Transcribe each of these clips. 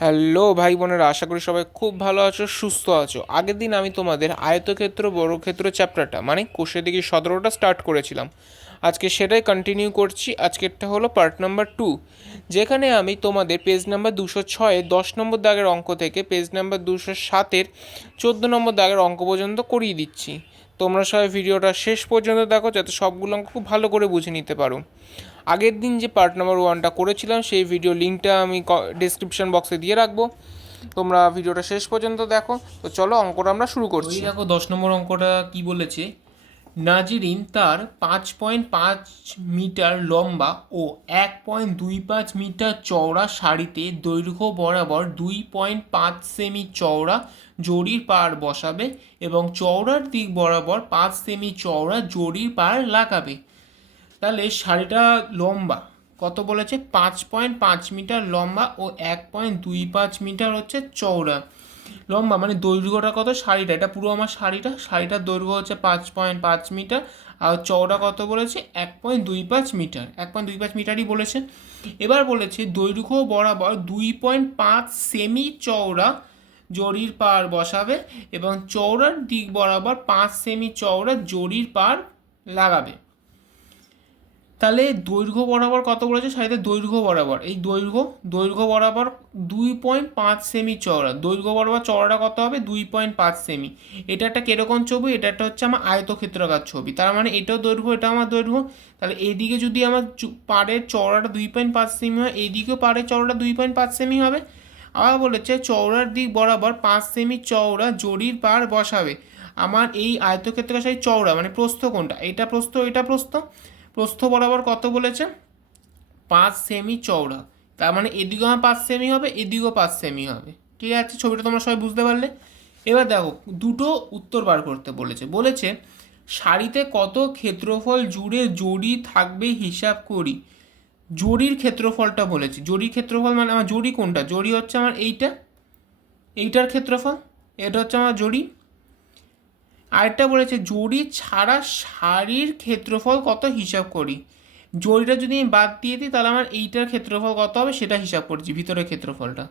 Hello ভাই বোনেরা, আশা করি সবাই খুব ভালো আছো, সুস্থ আছো। আগের দিন আমি তোমাদের আয়তক্ষেত্র বর্গক্ষেত্র চ্যাপ্টারটা মানে কোষে দিকে 17টা স্টার্ট করেছিলাম। আজকে সেটাই কন্টিনিউ করছি। আজকেরটা হলো পার্ট নাম্বার 2, যেখানে আমি তোমাদের পেজ নাম্বার 206 10 নম্বর দাগের অঙ্ক থেকে পেজ নাম্বার 207 14 নম্বর দাগের অঙ্ক পর্যন্ত করিয়ে দিচ্ছি। তোমরা সবাই ভিডিওটা শেষ পর্যন্ত দেখো, যাতে সবগুলো অঙ্ক খুব ভালো করে বুঝে নিতে পারো। আগের দিন যে পার্ট নাম্বার 1টা করেছিলাম সেই ভিডিও লিঙ্কটা আমি ডিসক্রিপশন বক্সে দিয়ে রাখবো, তোমরা ভিডিওটা শেষ পর্যন্ত দেখো। তো চলো অঙ্কটা আমরা শুরু করছি। দেখো 10 নম্বর অঙ্কটা কি বলেছে। নাজিরিন তার 5.5 মিটার লম্বা ও 1.25 মিটার চওড়া শাড়িতে দৈর্ঘ্য বরাবর 2.5 সেমি চওড়া জরির পাড় বসাবে এবং চওড়ার দিক বরাবর 5 সেমি চওড়া জরির পাড় লাগাবে। তাহলে শাড়িটা লম্বা কত বলেছে? 5.5 মিটার লম্বা ও 1.25 মিটার হচ্ছে চওড়া। লম্বা মানে দৈর্ঘ্যটা কত শাড়িটা, এটা পুরো আমার শাড়িটার দৈর্ঘ্য হচ্ছে 5.5 মিটার, আর চওড়া কত বলেছে? 1.25 মিটার, 1.25 মিটারই বলেছে। এবার বলেছে দৈর্ঘ্য বরাবর 2.5 সেমি চওড়া জরির পাড় বসাবে এবং চওড়ার দিক বরাবর 5 সেমি চওড়া জরির পাড় লাগাবে। তাহলে দৈর্ঘ্য বরাবর কত বলেছে? শাড়িতে দৈর্ঘ্য বরাবর, এই দৈর্ঘ্য বরাবর 2.5 সেমি চওড়া, দৈর্ঘ্য বরাবর চওড়াটা কত হবে? 2.5 সেমি। এটা একটা কিরকম ছবি? এটা একটা হচ্ছে আমার আয়তক্ষেত্রাকার ছবি, তার মানে এটাও দৈর্ঘ্য, এটা আমার দৈর্ঘ্য। তাহলে এইদিকে যদি আমার পাড়ের চওড়াটা 2.5 সেমি হয়, এইদিকেও পাড়ের চওড়াটা 2.5 সেমি হবে। আবার বলেছে চওড়ার দিক বরাবর 5 সেমি চওড়া জরির পাড় বসাবে। আমার এই আয়তক্ষেত্রাকার সেই চওড়া মানে প্রস্থ কোনটা? এটা প্রস্থ, এটা প্রস্থ। প্রস্থ বরাবর কত বলেছে? 5 সেমি চওড়া, তার মানে এদিকেও আমার 5 সেমি হবে, এদিকেও 5 সেমি হবে। ঠিক আছে, ছবিটা তোমরা সবাই বুঝতে পারলে। এবার দেখো দুটো উত্তর বার করতে বলেছে শাড়িতে কত ক্ষেত্রফল জুড়ে জরি থাকবে হিসাব করি। জরির ক্ষেত্রফলটা বলেছে, জরির ক্ষেত্রফল মানে আমার জরি কোনটা? জরি হচ্ছে আমার এইটার ক্ষেত্রফল, এটা হচ্ছে আমার জরি। আরেকটা বলেছে জরি ছাড়া শাড়ির ক্ষেত্রফল কত হিসাব করি। জরিটা যদি আমি বাদ দিয়ে দিই তাহলে আমার এইটার ক্ষেত্রফল কত হবে সেটা হিসাব করছি, ভিতরের ক্ষেত্রফলটা।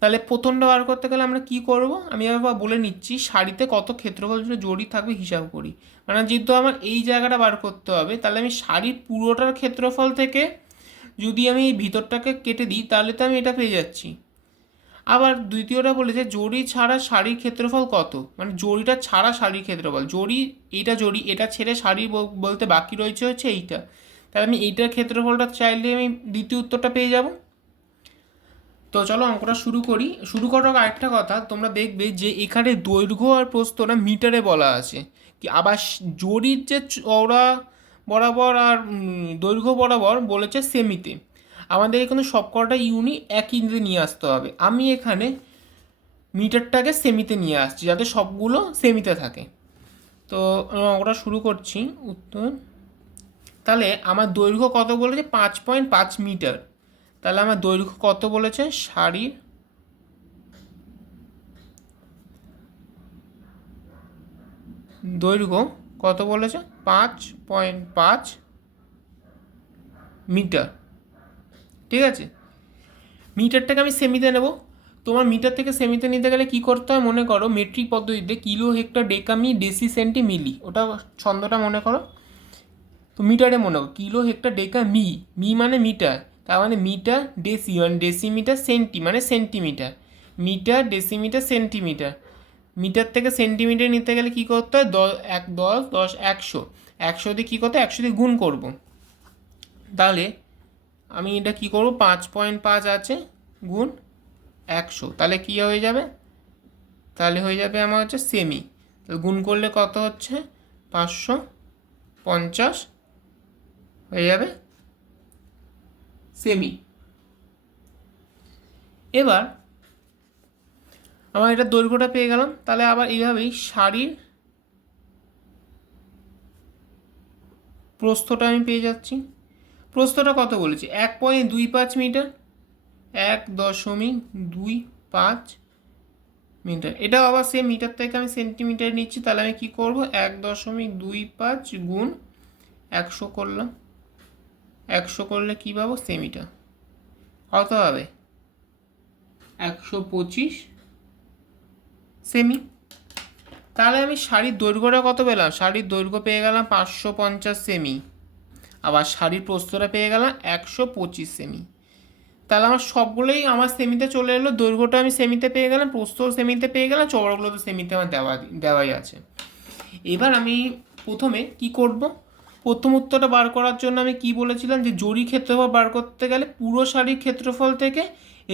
তাহলে প্রথমটা বার করতে গেলে আমরা কি করব, আমি আবার বলে নিচ্ছি শাড়িতে কত ক্ষেত্রফল জুড়ে জরি থাকবে হিসাব করি। মানে যেহেতু আমার এই জায়গাটা বার করতে হবে, তাহলে আমি শাড়ির পুরোটার ক্ষেত্রফল থেকে যদি আমি এই ভিতরটাকে কেটে দিই তাহলে তো আমি এটা পেয়ে যাচ্ছি। আবার দ্বিতীয়টা বলেছে জরি ছাড়া শাড়ির ক্ষেত্রফল কত, মানে জরিটা ছাড়া শাড়ির ক্ষেত্রফল, জরি জরি, এটা ছেড়ে শাড়ি বলতে বাকি রয়েছে হচ্ছে এইটা। তাহলে আমি এইটার ক্ষেত্রফলটা চাইলে আমি দ্বিতীয় উত্তরটা পেয়ে যাব। তো চলো অঙ্কটা শুরু করি। শুরু করার আরেকটা কথা, তোমরা দেখবে যে এখানে দৈর্ঘ্য আর প্রস্থটা মিটারে বলা আছে, কি আবার জরির যে চওড়া বরাবর আর দৈর্ঘ্য বরাবর বলেছে সেমিতে। আমাদের এখানে সবকটা ইউনিট এক ইঞ্চিতে নিয়ে আসতে হবে। আমি এখানে মিটারটাকে সেমিতে নিয়ে আসছি যাতে সবগুলো সেমিতে থাকে। তো ওটা শুরু করছি উত্তর। তাহলে আমার দৈর্ঘ্য কত বলেছে? 5.5 মিটার। তাহলে আমার দৈর্ঘ্য কত বলেছে? শাড়ির দৈর্ঘ্য কত বলেছে? 5.5 মিটার। ঠিক আছে, মিটারটাকে আমি সেমিতে নেব। তোমার মিটার থেকে সেমিতে নিতে গেলে কি করতে হয় মনে করো, মেট্রিক পদ্ধতিতে kilo hecto deca deci centi milli, ওটা ছন্দটা মনে করো। তো মিটারে মনে করো কিলো হেক্টর ডেকা মি মানে মিটার, তার মানে মিটার ডেসি মানে ডেসিমিটার, সেন্টি মানে centimetre, metre decimetre centimetre. Metre থেকে সেন্টিমিটার নিতে গেলে কী করতে হয়? 10 100, 100 দিয়ে কী করতে হয়? 100 দিয়ে গুণ করব। তাহলে আমি এটা কী করবো? 5.5 আছে গুণ 100, তাহলে কী হয়ে যাবে? তাহলে হয়ে যাবে আমার হচ্ছে সেমি। তাহলে গুণ করলে কত হচ্ছে? 550 হয়ে যাবে সেমি। এবার আমার এটা দৈর্ঘ্যটা পেয়ে গেলাম। তাহলে আবার এইভাবেই শাড়ির প্রস্থটা আমি পেয়ে যাচ্ছি। প্রস্থটা কত বলেছি? 1.25 মিটার, 1.25 মিটার। এটাও আবার সে মিটার থেকে আমি সেন্টিমিটার নিচ্ছি। তাহলে আমি কি করব? 1.25 গুণ 100 করলাম। 100 করলে কী পাবো? সেমিটা কত হবে? 125 সেমি। তাহলে আমি শাড়ির দৈর্ঘ্যটা কত পেলাম? শাড়ির দৈর্ঘ্য পেয়ে গেলাম 550 সেমি, আবার শাড়ির প্রস্থটা পেয়ে গেলাম 125 সেমি। তাহলে আমার সবগুলোই আমার সেমিতে চলে এলো। দৈর্ঘ্যটা আমি সেমিতে পেয়ে গেলাম, প্রস্থও সেমিতে পেয়ে গেলাম, চওড়াগুলো তো সেমিতে আমার দেওয়াই আছে। এবার আমি প্রথমে কি করব? প্রথম উত্তরটা বার করার জন্য আমি কি বলেছিলাম, যে জরি ক্ষেত্রফল বার করতে গেলে পুরো শাড়ির ক্ষেত্রফল থেকে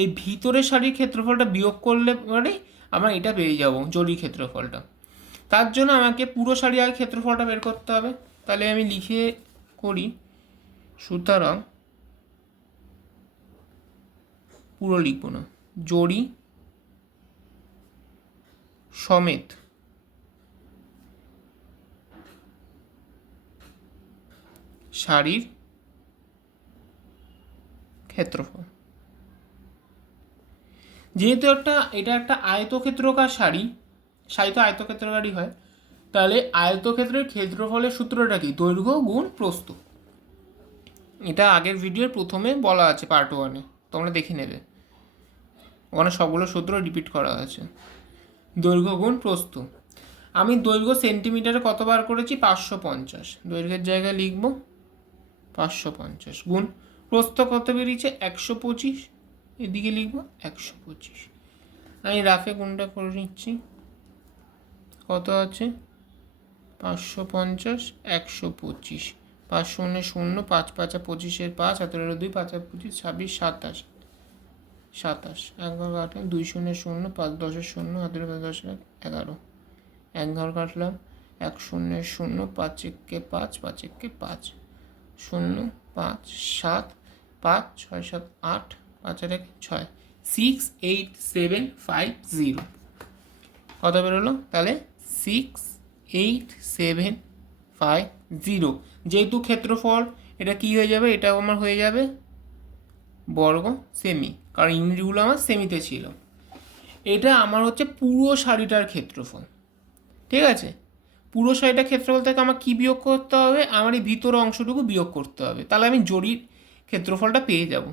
এই ভিতরের শাড়ির ক্ষেত্রফলটা বিয়োগ করলে পরেই আমার এটা পেয়ে যাব, জরি ক্ষেত্রফলটা। তার জন্য আমাকে পুরো শাড়ি আগে ক্ষেত্রফলটা বের করতে হবে। তাহলে আমি লিখে করি, সুতরাং পুরো লিখব না, জরি সমেত শাড়ির ক্ষেত্রফল। যেহেতু এটা একটা আয়তক্ষেত্রাকার শাড়ি, শাড়ি তো আয়তক্ষেত্রাকারই হয়, তাহলে আয়তক্ষেত্রের ক্ষেত্রফলের সূত্রটা কি? দৈর্ঘ্য গুণ প্রস্থ। এটা আগের ভিডিওর প্রথমে বলা আছে, পার্ট 1-এ, তোমরা দেখে নেবে, ওখানে সবগুলো সূত্র রিপিট করা আছে। দৈর্ঘ্য গুণ প্রস্থ। আমি দৈর্ঘ্য সেন্টিমিটারে কতবার করেছি? 550। দৈর্ঘ্যের জায়গায় লিখব 550 গুণ প্রস্থ কত বেরিয়েছে? 125। এদিকে লিখব 125। আমি রাফে গুণটা করে নিচ্ছি। কত আছে? 550 125। 5 শূন্য 0, 5 5 25, 5 হাতের 2, 5 25, 26, 27, 27, 1 ঘর কাটলাম, 2 শূন্য 0, 5 10 0, হাতের 10 11, 1 ঘর কাটলাম, 1 শূন্য 0, 5 1 5, 5 1 5, 0 5 7 5 6 7 8, 5 1 6, 6 8 7 5 0। কত বেরোলো? তাহলে 6 8 7 5 0। যেহেতু ক্ষেত্রফল, এটা কি হয়ে যাবে? এটা আমার হয়ে যাবে বর্গ সেমি, কারণ ইউনিটগুলো আমার সেমিতে ছিল। এটা আমার হচ্ছে পুরো শাড়িটার ক্ষেত্রফল। ঠিক আছে, পুরো শাড়িটার ক্ষেত্রফল থেকে আমার কি বিয়োগ করতে হবে? আমার এই ভিতর অংশটুকু বিয়োগ করতে হবে, তাহলে আমি জরির ক্ষেত্রফলটা পেয়ে যাব।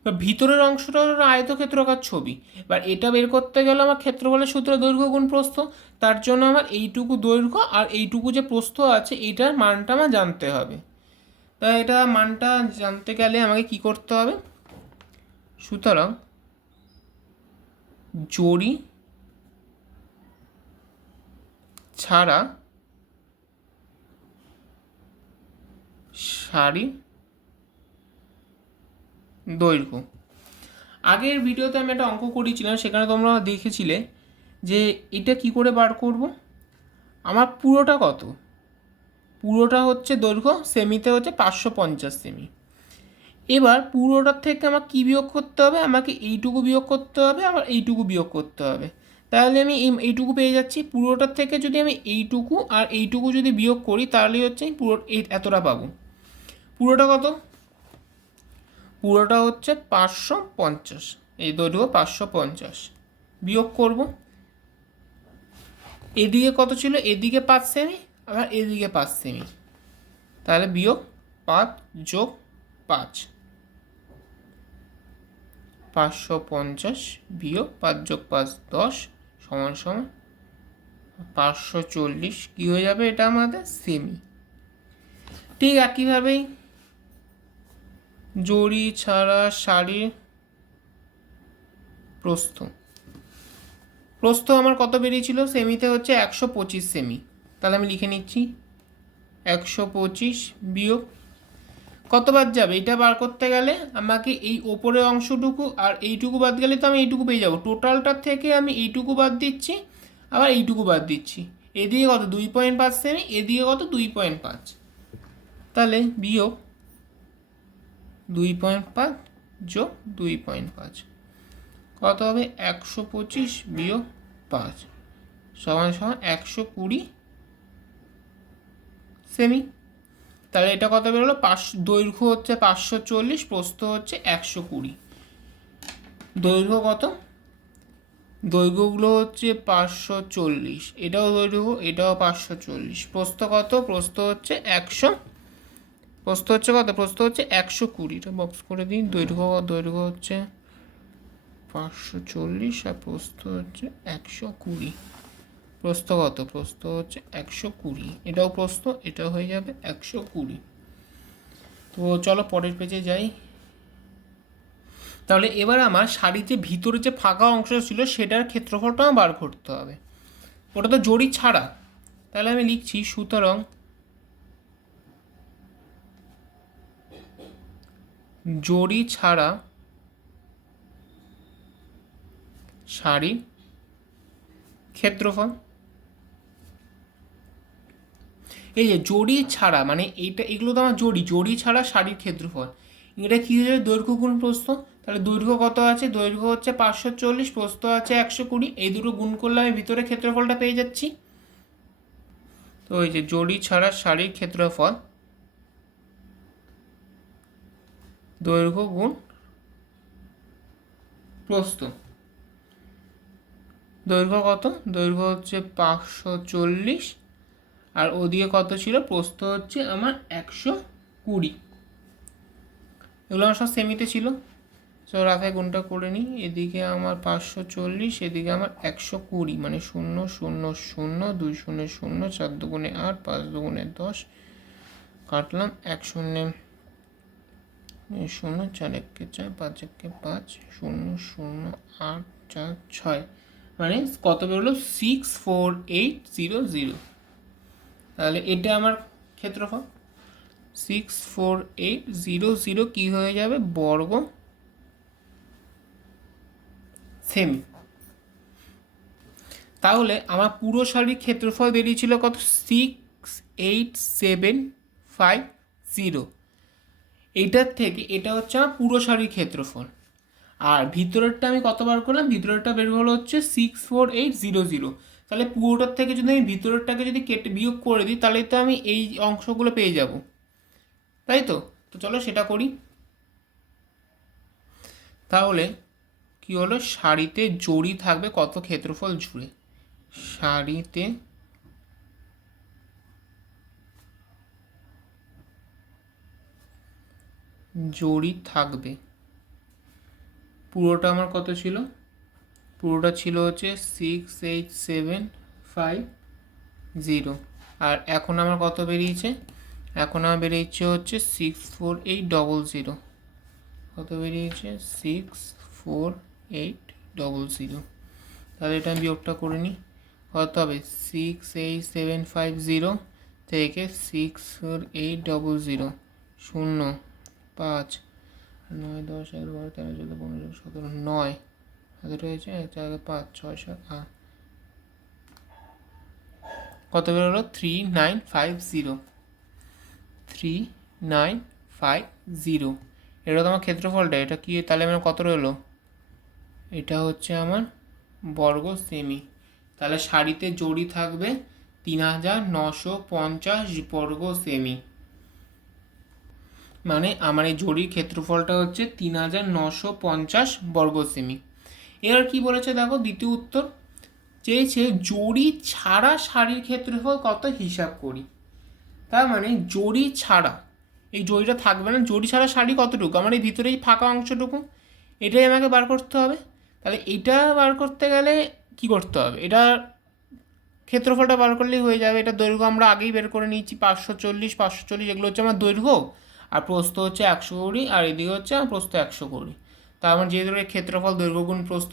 এবার ভিতরের অংশটা হলো আয়তক্ষেত্রাকার ছবি। এবার এটা বের করতে গেলে আমার ক্ষেত্রফলের সূত্র দৈর্ঘ্য গুণ প্রস্থ। তার জন্য আমার এইটুকু দৈর্ঘ্য আর এইটুকু যে প্রস্থ আছে, এইটার মানটা আমার জানতে হবে। তাই এটা মানটা জানতে গেলে আমাকে কি করতে হবে? সুতরাং জরি ছাড়া শাড়ি দৈর্ঘ্য। আগের ভিডিওতে আমি একটা অঙ্ক করেছিলাম, সেখানে তোমরা দেখেছিলে যে এটা কি করে বার করব। আমার পুরোটা কত? পুরোটা হচ্ছে দৈর্ঘ্য সেমিতে হচ্ছে 550 সেমি। এবার পুরোটার থেকে আমার কি বিয়োগ করতে হবে? আমাকে এইটুকু বিয়োগ করতে হবে, আবার এইটুকু বিয়োগ করতে হবে। তাহলে আমি এইটুকু পেয়ে যাচ্ছি। পুরোটার থেকে যদি আমি এইটুকু আর এইটুকু যদি বিয়োগ করি, তাহলে হচ্ছে আমি পুরো এতটা পাবো। পুরোটা কত? পুরোটা হচ্ছে 550। এই দৈর্ঘ্য 550 বিয়োগ করব। এদিকে কত ছিল? এদিকে 5 সেমি, আবার এদিকে 5 সেমি। তাহলে বিয়োগ 5 যোগ 5, 550 বিয়োগ 5 যোগ 5 10 সমান সমান 540। কী হয়ে যাবে? এটা আমাদের সেমি। ঠিক একইভাবেই জরি ছাড়া শাড়ির প্রস্থ। প্রস্থ আমার কত বেরিয়েছিল? সেমিতে হচ্ছে 125 সেমি। তাহলে আমি লিখে নিচ্ছি 125 বিয়োগ কত বাদ যাবে? এটা বার করতে গেলে আমাকে এই ওপরের অংশটুকু আর এইটুকু বাদ গেলে তো আমি এইটুকু পেয়ে যাবো। টোটালটার থেকে আমি এইটুকু বাদ দিচ্ছি, আবার এইটুকু বাদ দিচ্ছি। এদিকে কত? 2.5 সেমি, এদিকে কত? 2.5। তাহলে বিয়োগ 2.5 যোগ 2.5 কত হবে? 125 বিয়োগ 5 সমান সমান 120 সেমি। তাহলে এটা কত বেরোলো? দৈর্ঘ্য হচ্ছে 540, প্রস্থ হচ্ছে 120। দৈর্ঘ্য কত? দৈর্ঘ্যগুলো হচ্ছে 540, এটাও দৈর্ঘ্য, এটাও 540। প্রস্থ কত? প্রস্থ হচ্ছে 100। প্রস্থ হচ্ছে কত? প্রস্থ হচ্ছে 120। এটা বক্স করে দিই। দৈর্ঘ্য হচ্ছে 540 আর প্রস্থ হচ্ছে 120। প্রস্থ কত? প্রস্থ হচ্ছে 120, এটাও প্রস্থ, এটাও হয়ে যাবে 120। তো চলো পরের পেজে যাই। তাহলে এবার আমার শাড়ির যে ভিতরে যে ফাঁকা অংশ ছিল সেটার ক্ষেত্রফলটা বার করতে হবে, ওটা তো জড়ি ছাড়া। তাহলে আমি লিখছি সুতরাং জড়ি ছাড়া শাড়ির ক্ষেত্রফল। এই যে জড়ি ছাড়া মানে এইটা, এগুলো তো আমার জড়ি ছাড়া শাড়ির ক্ষেত্রফল। এটা কী হয়ে যাবে? দৈর্ঘ্য গুণ প্রস্থ। তাহলে দৈর্ঘ্য কত আছে? দৈর্ঘ্য হচ্ছে 540, প্রস্থ আছে 120। এই দুটো গুণ করলে আমি ভিতরে ক্ষেত্রফলটা পেয়ে যাচ্ছি। তো এই যে জড়ি ছাড়া শাড়ির ক্ষেত্রফল দৈর্ঘ্য গুণ প্রস্থ। দৈর্ঘ্য কত? দৈর্ঘ্য হচ্ছে 540 আর ওদিকে কত ছিল? প্রস্থ হচ্ছে আমার 120। এগুলো আমার সব সেমিতে ছিল। সো রাফে গুণটা করে নিই। এদিকে আমার 540, এদিকে আমার 120, মানে 0 0 0 2 0 0 4 দুগুণে 8 5 দুগুণে 10 কাটলাম 1 0 0 4 1 4 5 1 5 0 0 8 4 6, মানে কত বেরোলো? 64800। তাহলে এটা আমার ক্ষেত্রফল। 64800 কি হয়ে যাবে? বর্গ সেমি। তাহলে আমার পুরো শাড়ির ক্ষেত্রফল বেরিয়েছিল কত? 68750। এইটার থেকে এটা হচ্ছে আমার পুরো শাড়ির ক্ষেত্রফল। আর ভিতরেরটা আমি কত বার করলাম? ভিতরেরটা বের হলো হচ্ছে 64800। তাহলে পুরোটার থেকে যদি আমি ভিতরেরটাকে যদি কেটে বিয়োগ করে দিই তাহলে তো আমি এই অংশগুলো পেয়ে যাব, তাই তো? তো চলো সেটা করি। তাহলে কি হলো? শাড়িতে জড়ি থাকবে কত ক্ষেত্রফল জুড়ে? শাড়িতে জড়ি থাকবে, পুরোটা আমার কত ছিল? পুরোটা ছিল হচ্ছে 68750। আর এখন আমার কত বেরিয়েছে? এখন আমার বেরিয়েছে হচ্ছে 64800। কত বেরিয়েছে? 64800। তাহলে এটা আমি বিয়োগটা করে নিই। কত হবে? 68750 থেকে 64800, 0 5 9 10 11 12 13 14 15 16 9 হাতে রয়েছে 4 5 6 7 8। কত বেরোলো? 3950। 3950, এটা তো আমার ক্ষেত্রফলটা। এটা কি তাহলে আমার কত রইলো? এটা হচ্ছে আমার বর্গ সেমি। তাহলে শাড়িতে জড়ি থাকবে 3950 বর্গ সেমি, মানে আমার এই জড়ির ক্ষেত্রফলটা হচ্ছে 3950 বর্গ সেমি। এবার কি বলেছে দেখো, দ্বিতীয় উত্তর চেয়েছে জড়ি ছাড়া শাড়ির ক্ষেত্রফল কত হিসাব করি। তার মানে জড়ি ছাড়া, এই জড়িটা থাকবে না, জড়ি ছাড়া শাড়ি কতটুকু? আমার এই ভিতরে এই ফাঁকা অংশটুকু, এটাই আমাকে বার করতে হবে। তাহলে এটা বার করতে গেলে কি করতে হবে? এটা ক্ষেত্রফলটা বার করলেই হয়ে যাবে। এটা দৈর্ঘ্য আমরা আগেই বের করে নিয়েছি 540, এগুলো হচ্ছে আমার দৈর্ঘ্য, আর প্রস্থ হচ্ছে 120, আর এদিকে হচ্ছে আমার প্রস্থ 120। তা আমার যেহেতু ক্ষেত্রফল দৈর্ঘ্য গুণ প্রস্থ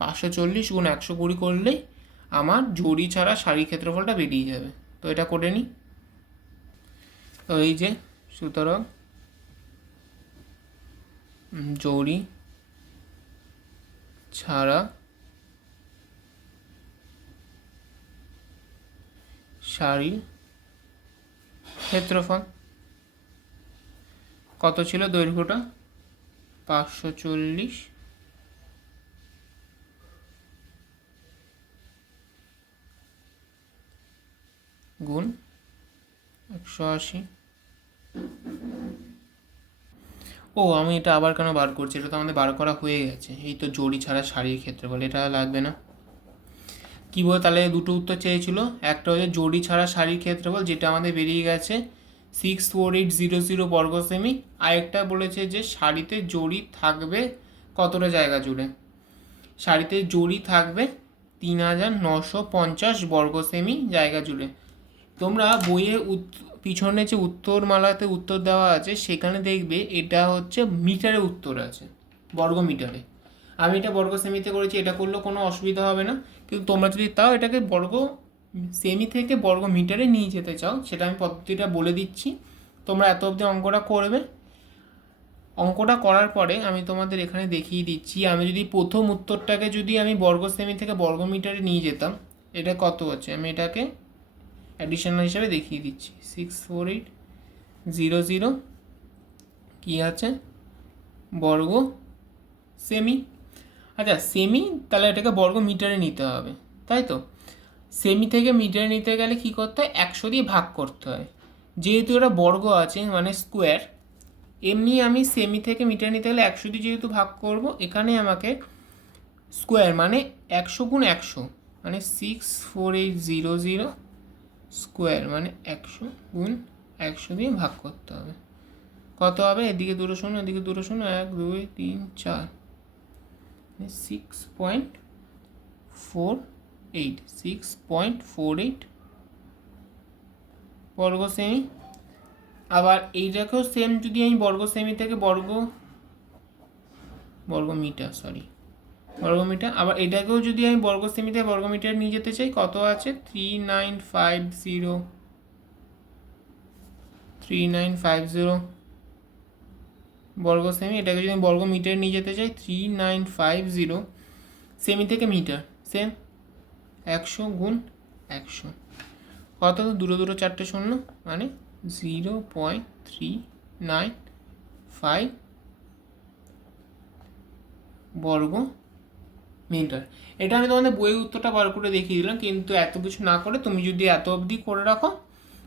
540 গুণ 120 করলেই আমার জড়ি ছাড়া শাড়ির ক্ষেত্রফলটা বেরিয়ে যাবে। তো এটা করে নিই। তো এই যে সুতরাং জড়ি ছাড়া শাড়ির ক্ষেত্রফল কত ছিল? দৈর্ঘ্যটা 540 গুণ 180। ও আমি এটা আবার কেন বার করছি? এটা তো আমাদের বার করা হয়ে গেছে। এই তো জড়ি ছাড়া শাড়ির ক্ষেত্রফল, এটা লাগবে না। কী বল? তাহলে দুটো উত্তর চেয়েছিল, একটা হচ্ছে জড়ি ছাড়া শাড়ির ক্ষেত্রফল, যেটা আমাদের বেরিয়ে গেছে 64800 বর্গ সেমি। আরেকটা বলেছে যে শাড়িতে জড়ি থাকবে কতটা জায়গা জুড়ে। শাড়িতে জড়ি থাকবে 3950 বর্গ সেমি জায়গা জুড়ে। তোমরা বইয়ে পিছনে যে উত্তরমালাতে উত্তর দেওয়া আছে সেখানে দেখবে এটা হচ্ছে মিটারে উত্তর আছে, বর্গ মিটারে। আমি এটা বর্গ সেমিতে করেছি, এটা করলেও কোনো অসুবিধা হবে না। কিন্তু তোমরা যদি তাও এটাকে বর্গ সেমি থেকে বর্গ মিটারে নিয়ে যেতে চাও, সেটা আমি পদ্ধতিটা বলে দিচ্ছি। তোমরা এত অবধি অঙ্কটা করবে। অঙ্কটা করার পরে আমি তোমাদের এখানে দেখিয়ে দিচ্ছি, আমি যদি প্রথম উত্তরটাকে যদি আমি বর্গ সেমি থেকে বর্গ মিটারে নিয়ে যেতাম, এটা কত হচ্ছে আমি এটাকে অ্যাডিশনাল হিসাবে দেখিয়ে দিচ্ছি। 64800 কী আছে বর্গ সেমি। আচ্ছা সেমি, তাহলে এটাকে বর্গ মিটারে নিতে হবে, তাই তো? সেমি থেকে মিটারে নিতে গেলে কী করতে হয়, 100 দিয়ে ভাগ করতে হয়। যেহেতু এটা বর্গ আছে মানে স্কোয়ার, এমনি আমি সেমি থেকে মিটার নিতে গেলে 100 দিয়ে যেহেতু ভাগ করব, এখানে আমাকে স্কোয়ার মানে 100 গুণ 100 মানে 64800 স্কোয়ার মানে 100 গুণ 100 দিয়ে ভাগ করতে হবে। কত হবে? এদিকে 2 শূন্য, এদিকে 2 শূন্য, 1 2 3 4, 6.48 বর্গ সেমি। আবার এইটাকেও সেম যদি আমি বর্গ সেমি থেকে বর্গ মিটার আবার এটাকেও যদি আমি বর্গ সেমি থেকে বর্গ মিটার নিয়ে যেতে চাই, কত আছে 3950 বর্গ সেমি। এটাকে যদি আমি বর্গ মিটার নিয়ে যেতে চাই 3950 সেমি থেকে মিটার, সেম 100 গুণ 100, কত? 2 2 4 শূন্য মানে 0.395 বর্গ মিটার। এটা আমি তোমাদের বইয়ের উত্তরটা বার করে দেখিয়ে দিলাম, কিন্তু এত কিছু না করে তুমি যদি এত অবধি করে রাখো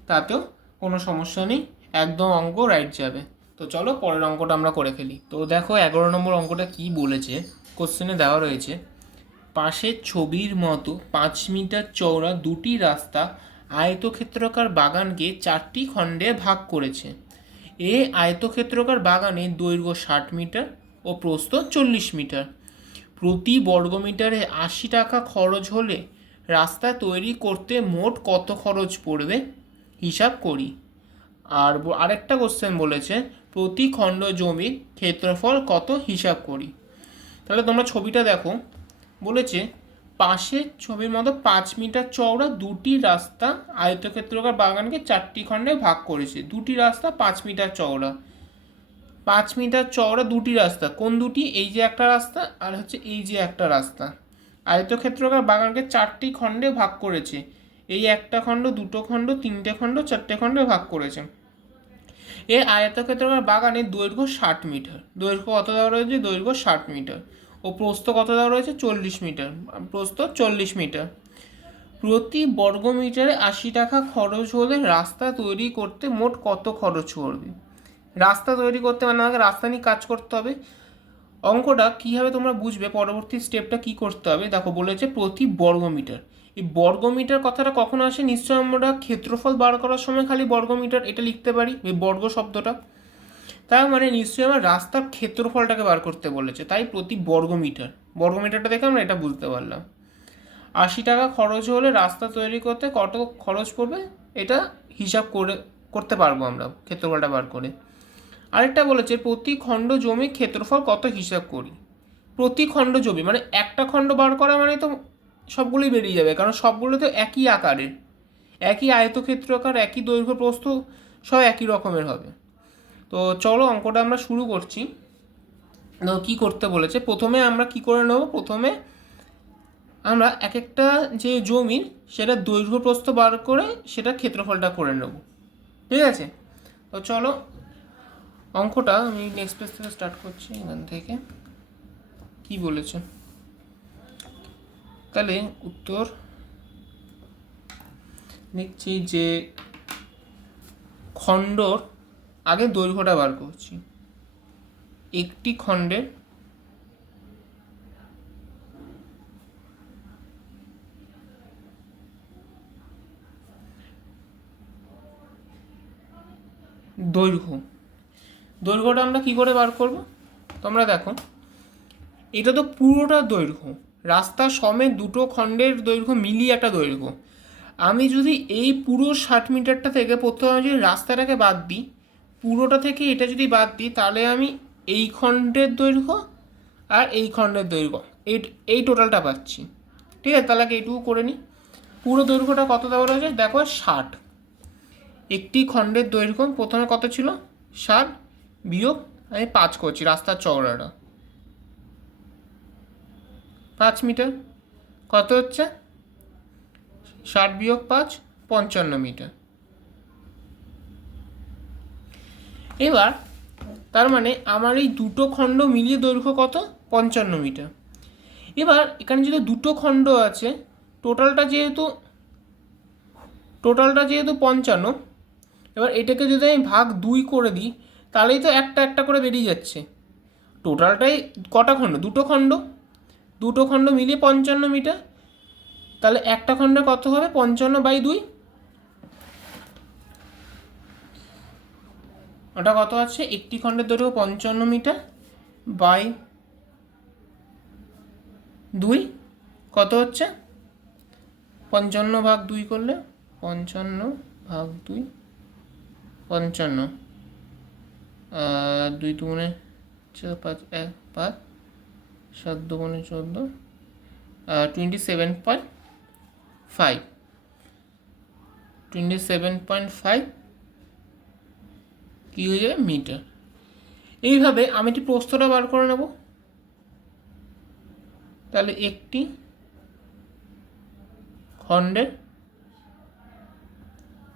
তাতেও কোনো সমস্যা নেই, একদম অঙ্ক রাইট যাবে। তো চলো পরের অঙ্কটা আমরা করে ফেলি। তো দেখো 11 নম্বর অঙ্কটা কি বলেছে, কোশ্চেনে দেওয়া রয়েছে পাশের ছবির মতো 5 মিটার চওড়া দুটি রাস্তা আয়তক্ষেত্রাকার বাগানকে 4টি খণ্ডে ভাগ করেছে। এ আয়তক্ষেত্রাকার বাগানের দৈর্ঘ্য 60 মিটার ও প্রস্থ 40 মিটার। প্রতি বর্গমিটারে 80 টাকা খরচ হলে রাস্তা তৈরি করতে মোট কত খরচ পড়বে হিসাব করি। আর আরেকটা কোশ্চেন বলেছে প্রতি খণ্ড জমির ক্ষেত্রফল কত হিসাব করি। তাহলে তোমরা ছবিটা দেখো, বলেছে পাশের ছবির মতো 5 মিটার চওড়া দুটি রাস্তা আয়তক্ষেত্রাকার বাগানকে 4টি খণ্ডে ভাগ করেছে। দুটি রাস্তা 5 মিটার চওড়া, 5 মিটার চওড়া দুটি রাস্তা, কোন দুটি? এই যে একটা রাস্তা আর হচ্ছে এই যে একটা রাস্তা। আয়তক্ষেত্রাকার বাগানকে 4টি খণ্ডে ভাগ করেছে, এই একটা খণ্ড, দুটো খণ্ড, তিনটে খণ্ড, 4টে খণ্ডে ভাগ করেছে। এই আয়তক্ষেত্রাকার বাগানের দৈর্ঘ্য 60 মিটার। দৈর্ঘ্য কত দেওয়া রয়েছে? দৈর্ঘ্য 60 মিটার। ও প্রস্থ কত দেওয়া রয়েছে? 40 মিটার। প্রস্থ 40 মিটার। প্রতি বর্গ মিটারে 80 টাকা খরচ হলে রাস্তা তৈরি করতে মোট কত খরচ পড়বে? রাস্তা তৈরি করতে মানে আমাকে রাস্তা নিয়ে কাজ করতে হবে। অঙ্কটা কীভাবে তোমরা বুঝবে, পরবর্তী স্টেপটা কি করতে হবে দেখো, বলেছে প্রতি বর্গ মিটার। এই বর্গ মিটার কথাটা কখন আসে? নিশ্চয় আমরা ক্ষেত্রফল বার করার সময় খালি বর্গ মিটার এটা লিখতে পারি, এই বর্গ শব্দটা। তার মানে নিশ্চয়ই আমার রাস্তার ক্ষেত্রফলটাকে বার করতে বলেছে, তাই প্রতি বর্গ মিটার। বর্গ মিটারটা দেখে আমরা এটা বুঝতে পারলাম। 80 টাকা খরচ হলে রাস্তা তৈরি করতে কত খরচ পড়বে এটা হিসাব করতে পারবো আমরা ক্ষেত্রফলটা বার করে। আরেকটা বলেছে প্রতি খণ্ড জমি ক্ষেত্রফল কত হিসাব করি। প্রতি খণ্ড জমি মানে একটা খণ্ড বার করা মানে তো সবগুলোই বেরিয়ে যাবে, কারণ সবগুলো তো একই আকারের, একই আয়তক্ষেত্রাকার, একই দৈর্ঘ্য প্রস্থ, সব একই রকমের হবে। তো চলো অঙ্কটা আমরা শুরু করছি। তো কী করতে বলেছে, প্রথমে আমরা কি করে নেব, প্রথমে আমরা এক একটা যে জমির সেটা দৈর্ঘ্য প্রস্থ বার করে সেটা ক্ষেত্রফলটা করে নেব, ঠিক আছে? তো চলো অঙ্কটা আমি নেক্সট পেজ থেকে স্টার্ট করছি, এখান থেকে কি বলেছে। তাহলে উত্তর লিখছি যে খণ্ডর আগে দৈর্ঘ্যটা বার করছি। একটি খণ্ডের দৈর্ঘ্যটা আমরা কি করে বার করব তোমরা দেখো। এটা তো পুরোটা দৈর্ঘ্য, রাস্তা সমেত দুটো খণ্ডের দৈর্ঘ্য মিলিয়ে একটা দৈর্ঘ্য। আমি যদি এই পুরো 60 মিটারটা থেকে প্রথমে যদি রাস্তাটাকে বাদ দিই, পুরোটা থেকে এটা যদি বাদ দিই, তাহলে আমি এই খণ্ডের দৈর্ঘ্য আর এই খণ্ডের দৈর্ঘ্য এই এই টোটালটা পাচ্ছি। ঠিক আছে, তাহলে এইটুকু করে নিই। পুরো দৈর্ঘ্যটা কত দেওয়া রয়েছে দেখো, 60। একটি খণ্ডের দৈর্ঘ্য প্রথমে কত ছিল, 60 বিয়োগ আমি 5 করছি রাস্তার চওড়াটা, 5 মিটার। কত হচ্ছে, 60 বিয়োগ 5 55 মিটার। এবার তার মানে আমার এই দুটো খণ্ড মিলিয়ে দৈর্ঘ্য কত, 55 মিটার। এবার এখানে যদি দুটো খণ্ড আছে, টোটালটা যেহেতু 55, এবার এটাকে যদি আমি ভাগ 2 করে দিই, তাহলেই তো একটা একটা করে বেরিয়ে যাচ্ছে। টোটালটাই কটা খণ্ড, দুটো খণ্ড মিলিয়ে 55 মিটার। তাহলে একটা খণ্ডে কত হবে, 55/2। ওটা কত আছে, একটি খণ্ডের দৈর্ঘ্য 55 মিটার বাই 2 কত হচ্ছে, 55/2 করলে 55/2, 55, 2 দুগুণে 5, 1 5, 7 দুগুণে 14, 27.5, 27.5 কী হয়ে যাবে, মিটার। এইভাবে আমি একটি প্রস্থটা বার করে নেব। তাহলে একটি খণ্ডের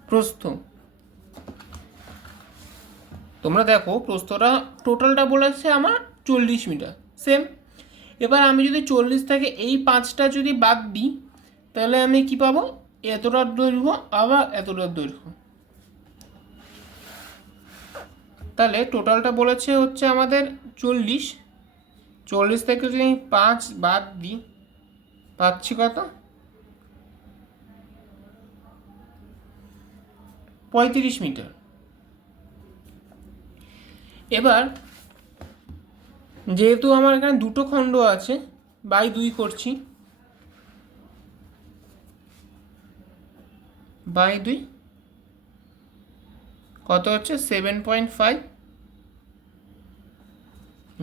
প্রস্থ, তোমরা দেখো প্রস্থটা টোটালটা বলেছে আমার 40 মিটার, সেম। এবার আমি যদি 40 থেকে এই 5টা যদি বাদ দিই, তাহলে আমি কি পাবো, এতটার দৈর্ঘ্য আবার এতটার দৈর্ঘ্য। তাহলে টোটালটা বলেছে হচ্ছে আমাদের 40 থেকে যদি আমি 5 বাদ দিই, পাচ্ছি কত, 35 মিটার। এবার যেহেতু আমার এখানে দুটো খণ্ড আছে, বাই 2 করছি, বাই 2 কত হচ্ছে, 7.5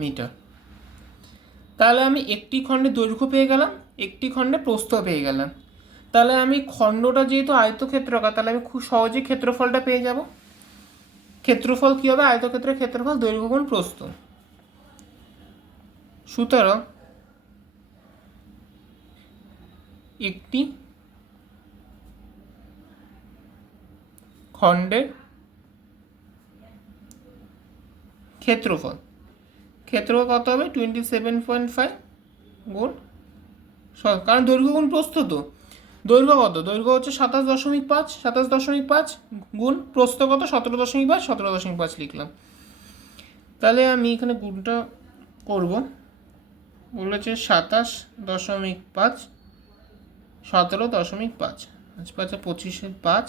মিটার। তাহলে আমি একটি খণ্ডে দৈর্ঘ্য পেয়ে গেলাম, একটি খণ্ডে প্রস্থ পেয়ে গেলাম। তাহলে আমি খণ্ডটা যেহেতু আয়তক্ষেত্রাকার, তাহলে আমি খুব সহজেই ক্ষেত্রফলটা পেয়ে যাব। ক্ষেত্রফল কী হবে, আয়তক্ষেত্রের ক্ষেত্রফল দৈর্ঘ্য গুণ প্রস্থ। সুতরাং একটি খণ্ডের ক্ষেত্রফল কত হবে, 27.5 গুণ, কারণ দৈর্ঘ্য গুণ প্রস্থ, তো দৈর্ঘ্য কত, দৈর্ঘ্য হচ্ছে 27.5 গুণ প্রস্থ কত, 17.5 লিখলাম। তাহলে আমি এখানে গুণটা করব, বলেছে 27.5, 17.5, 5 25, 5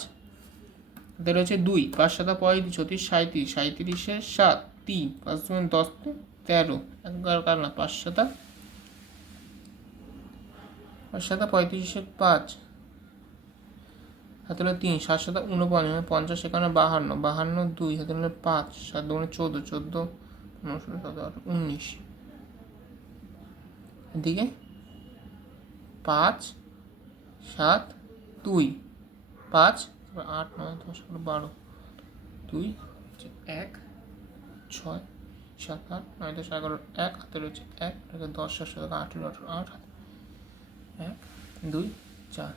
তাহলে হচ্ছে 2, 5 7 35, 37, 37 7, 3, 5 10, 13, 11 কার না, 5 7 35, 5 হাতে 3, 7 7 49, 50 এখানে 52, 2 হাতে 5, 7 দুগুণে 14, 14 15 16 17 18 19, এদিকে 5 7 2 5 8 9 10 12 2 1 6 7 8 9 10 11 1 হাতে রয়েছে 1 10 7 18 18 8 1 2 4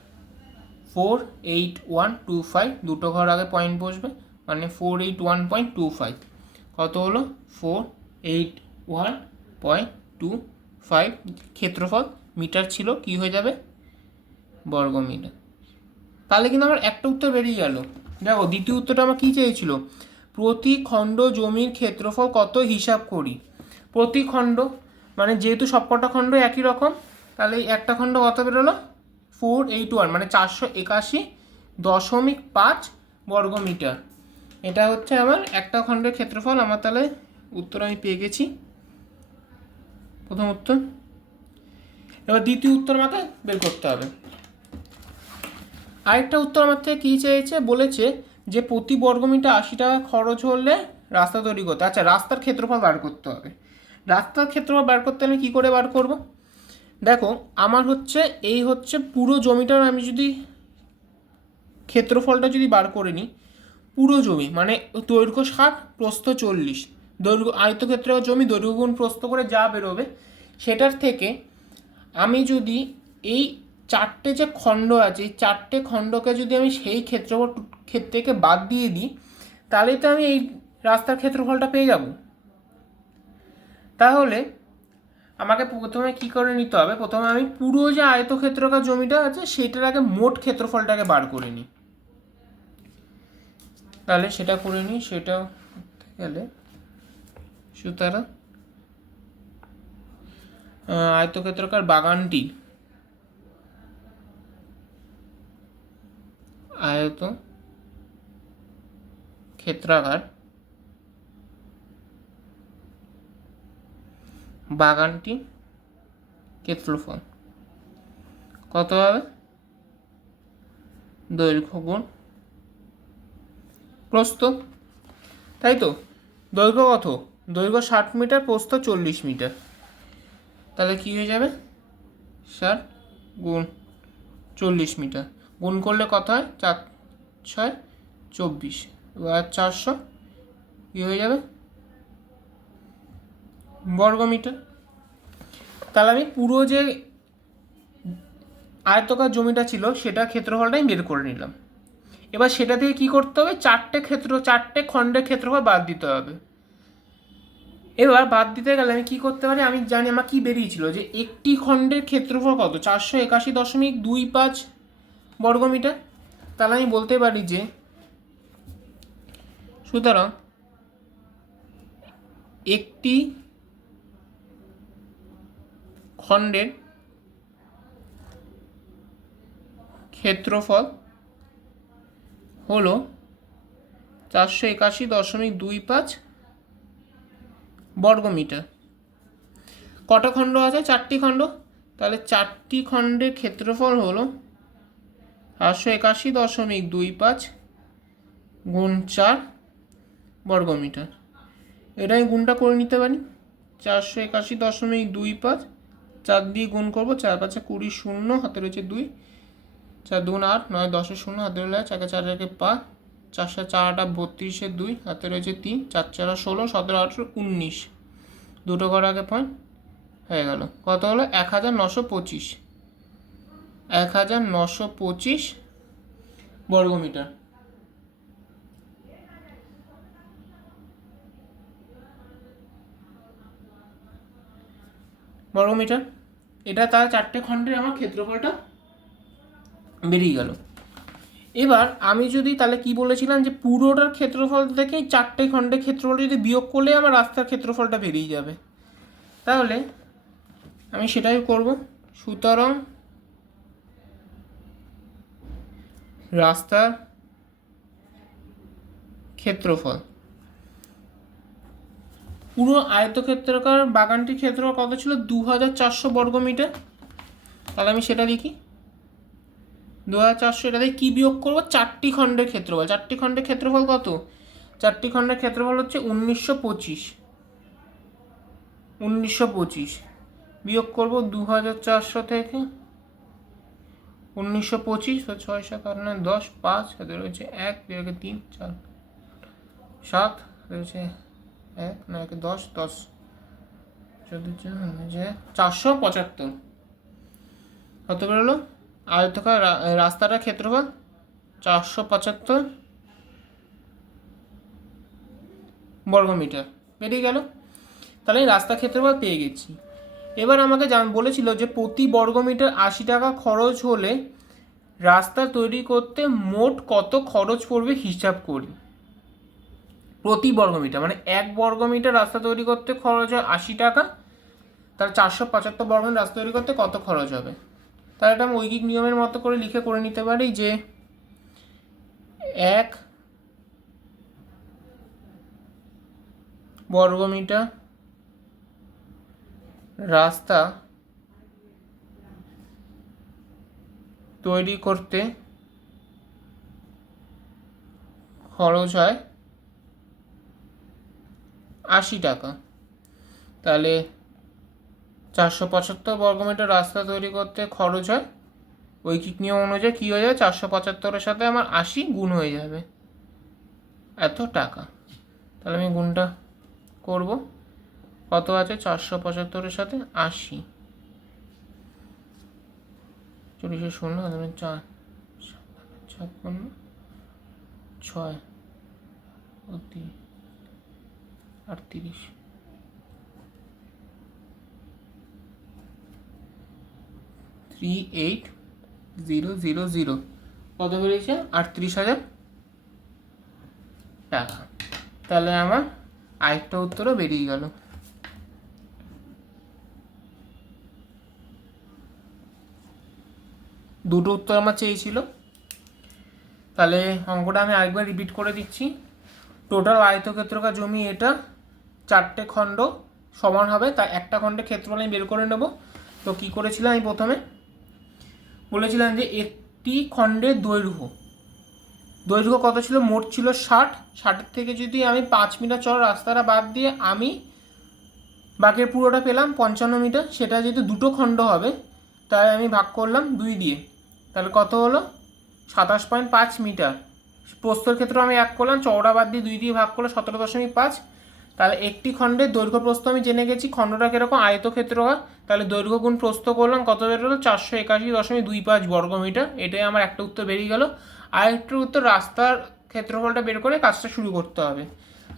4 8 1 2 5, দুটো ঘর আগে পয়েন্ট বসবে, মানে 481.25 কত হলো, 481.25 ক্ষেত্রফল। মিটার ছিল, কি হয়ে যাবে, বর্গ মিটার। তাহলে কিন্তু আমার একটা উত্তর বেরিয়ে গেল। দেখো দ্বিতীয় উত্তরটা আমার কী চেয়েছিল, প্রতি খণ্ড জমির ক্ষেত্রফল কত হিসাব করি। প্রতি খণ্ড মানে যেহেতু সবকটা খণ্ড একই রকম, তাহলে এই একটা খণ্ড কত বেরোলো, 481, মানে 481.5 বর্গ মিটার। এটা হচ্ছে আমার একটা খণ্ডের ক্ষেত্রফল। আমার তাহলে উত্তর আমি পেয়ে গেছি, প্রথম উত্তর। এবার দ্বিতীয় উত্তর আমাকে বের করতে হবে। আরেকটা উত্তর আমার থেকে কী চেয়েছে, বলেছে যে প্রতি বর্গমিটার 80 টাকা খরচ হলে রাস্তা তৈরি করতে। আচ্ছা, রাস্তার ক্ষেত্রফল বার করতে হবে। রাস্তার ক্ষেত্রফল বার করতে আমি কী করে বার করব? দেখো, আমার হচ্ছে এই হচ্ছে পুরো জমিটার আমি যদি ক্ষেত্রফলটা যদি বার করে নিই, পুরো জমি মানে দৈর্ঘ্য 60, প্রস্থ 40, দৈর্ঘ্য আয়তক্ষেত্র জমি দৈর্ঘ্য গুণ প্রস্থ করে যা বেরোবে সেটার থেকে আমি যদি এই চারটে যে খণ্ড আছে, এই চারটে খণ্ডকে যদি আমি সেই ক্ষেত্রফল থেকে বাদ দিয়ে দিই, তাহলেই তো আমি এই রাস্তার ক্ষেত্রফলটা পেয়ে যাব। তাহলে আমাকে প্রথমে কী করে নিতে হবে, প্রথমে আমি পুরো যে আয়তক্ষেত্রকার জমিটা আছে সেটার আগে মোট ক্ষেত্রফলটাকে বার করে নিই। তাহলে সেটা করে নিই, সেটা গেলে সুতরাং আয়তক্ষেত্রকার বাগানটি আয়ত ক্ষেত্রাকার বাগানটি ক্ষেত্রফল কত হবে? দৈর্ঘ্য গুণ প্রস্থ, তাই তো? দৈর্ঘ্য কত? দৈর্ঘ্য 60 মিটার, প্রস্থ 40 মিটার। তাহলে কী হয়ে যাবে? 60 গুণ 40 মিটার গুণ করলে কত হয়? 4 6 24, এবার 400 কী হয়ে যাবে? বর্গমিটার। তাহলে আমি পুরো যে আয়তকার জমিটা ছিল সেটা ক্ষেত্রফলটাই বের করে নিলাম। এবার সেটা থেকে কী করতে হবে? চারটে খণ্ডের ক্ষেত্রফল বাদ দিতে হবে। এবার বাদ দিতে গেলে আমি কী করতে পারি? আমি জানি আমার কী বেরিয়েছিল যে একটি খণ্ডের ক্ষেত্রফল কত? 481.25 বর্গমিটার। তাহলে আমি বলতে পারি যে সুতরাং একটি খণ্ডের ক্ষেত্রফল হলো 481.25 বর্গমিটার। কটা খণ্ড আছে? 4টি খণ্ড। তাহলে 4টি খণ্ডের ক্ষেত্রফল হলো 481.25 গুণ 4 বর্গমিটার। এটা আমি গুণটা করে নিতে পারি। 481.25 4 দিয়ে গুণ করবো, 4 5 20, শূন্য হাতে রয়েছে 2, 4 2 8, 9 10 শূন্য হাতে রয়েছে 4 4 1 5, 4 4 8 32, 2 হাতে রয়েছে 3, 4 4 16, 17 18 19, দুটো ঘর আগে পয়েন্ট হয়ে গেল। কত হলো? 1925 1925 বর্গমিটার। বর্গমিটার এটা তার চারটে খণ্ডের আমার ক্ষেত্রফলটা বেরিয়ে গেল। এবার আমি যদি তাহলে কি বলেছিলাম যে পুরোটার ক্ষেত্রফল থেকে চারটে খণ্ডের ক্ষেত্রফল যদি বিয়োগ করলে আমার রাস্তার ক্ষেত্রফলটা বেরিয়ে যাবে। তাহলে আমি সেটাই করব। সুতরাং রাস্তার ক্ষেত্রফল, পুরো আয়তক্ষেত্রাকার বাগানটির ক্ষেত্রফল কত ছিল? 2400 বর্গমিটার। তাহলে আমি সেটা লিখি 2400। এটা দিয়ে কী বিয়োগ করবো? চারটি খণ্ডের ক্ষেত্রফল। চারটি খণ্ডের ক্ষেত্রফল কত? চারটি খণ্ডের ক্ষেত্রফল হচ্ছে 1925। 1925 বিয়োগ করবো 2400 থেকে 1925, 6 7 8 9 10, 5 হাতে রয়েছে 1, 2 3 4 7 রয়েছে 1 9 10 10 14 475 কত বেরোলো? আয়তকার রাস্তাটার ক্ষেত্রফল 475 বর্গমিটার বেরিয়ে গেল। তাহলে রাস্তার ক্ষেত্রফল পেয়ে গেছি। এবার আমাকে বলেছিল যে প্রতি বর্গমিটার 80 টাকা খরচ হলে রাস্তা তৈরি করতে মোট কত খরচ পড়বে হিসাব করি। প্রতি বর্গমিটার মানে 1 বর্গমিটার রাস্তা তৈরি করতে খরচ হয় 80 টাকা, তার 475 বর্গমিটার রাস্তা তৈরি করতে কত খরচ হবে। তাহলে এটা আমি ঐকিক নিয়মের মতো করে লিখে করে নিতে পারি যে 1 বর্গমিটার রাস্তা তৈরি করতে খরচ হয় 80 টাকা। তাহলে 475 বর্গমিটার রাস্তা তৈরি করতে খরচ হয়, ঐকিক নিয়ম অনুযায়ী কী হয়ে যাবে, 475-এর সাথে আমার 80 গুণ হয়ে যাবে, এত টাকা। তাহলে আমি গুণটা করব, কত আছে 475-এর সাথে 80, 40 শূন্য 4 56 6 38 38,000 কত বেরিয়েছে, 38,000 টাকা। তাহলে আমার আরেকটা উত্তরও বেরিয়ে গেল। দুটো উত্তর আমার চেয়েছিল। তাহলে অঙ্কটা আমি আরেকবার রিপিট করে দিচ্ছি। টোটাল আয়তক্ষেত্রাকার জমি এটা, 4টে খণ্ড সমান হবে, তাই একটা খণ্ডের ক্ষেত্রফল আমি বের করে নেব। তো কী করেছিলাম, আমি প্রথমে বলেছিলাম যে একটি খণ্ডের দৈর্ঘ্য কত ছিল, মোট ছিল 60, 60 থেকে যদি আমি 5 মিটার চওড়া রাস্তাটা বাদ দিয়ে আমি বাকির পুরোটা পেলাম 55 মিটার, সেটা যেহেতু দুটো খণ্ড হবে তাই আমি ভাগ করলাম 2 দিয়ে, তাহলে কত হলো 27.5 মিটার। প্রস্থের ক্ষেত্রে আমি 1 করলাম, চওড়া বাদ দিয়ে 2 দিয়ে ভাগ করলে 17.5। তাহলে একটি খণ্ডের দৈর্ঘ্য প্রস্থ আমি জেনে গেছি, খণ্ডটা কীরকম আয়তক্ষেত্রাকার, তাহলে দৈর্ঘ্য গুণ প্রস্থ করলাম, কত বেরোলো 481.25 বর্গমিটার। এটাই আমার একটা উত্তর বেরিয়ে গেল। আরেকটা উত্তর, রাস্তার ক্ষেত্রফলটা বের করে কাজটা শুরু করতে হবে।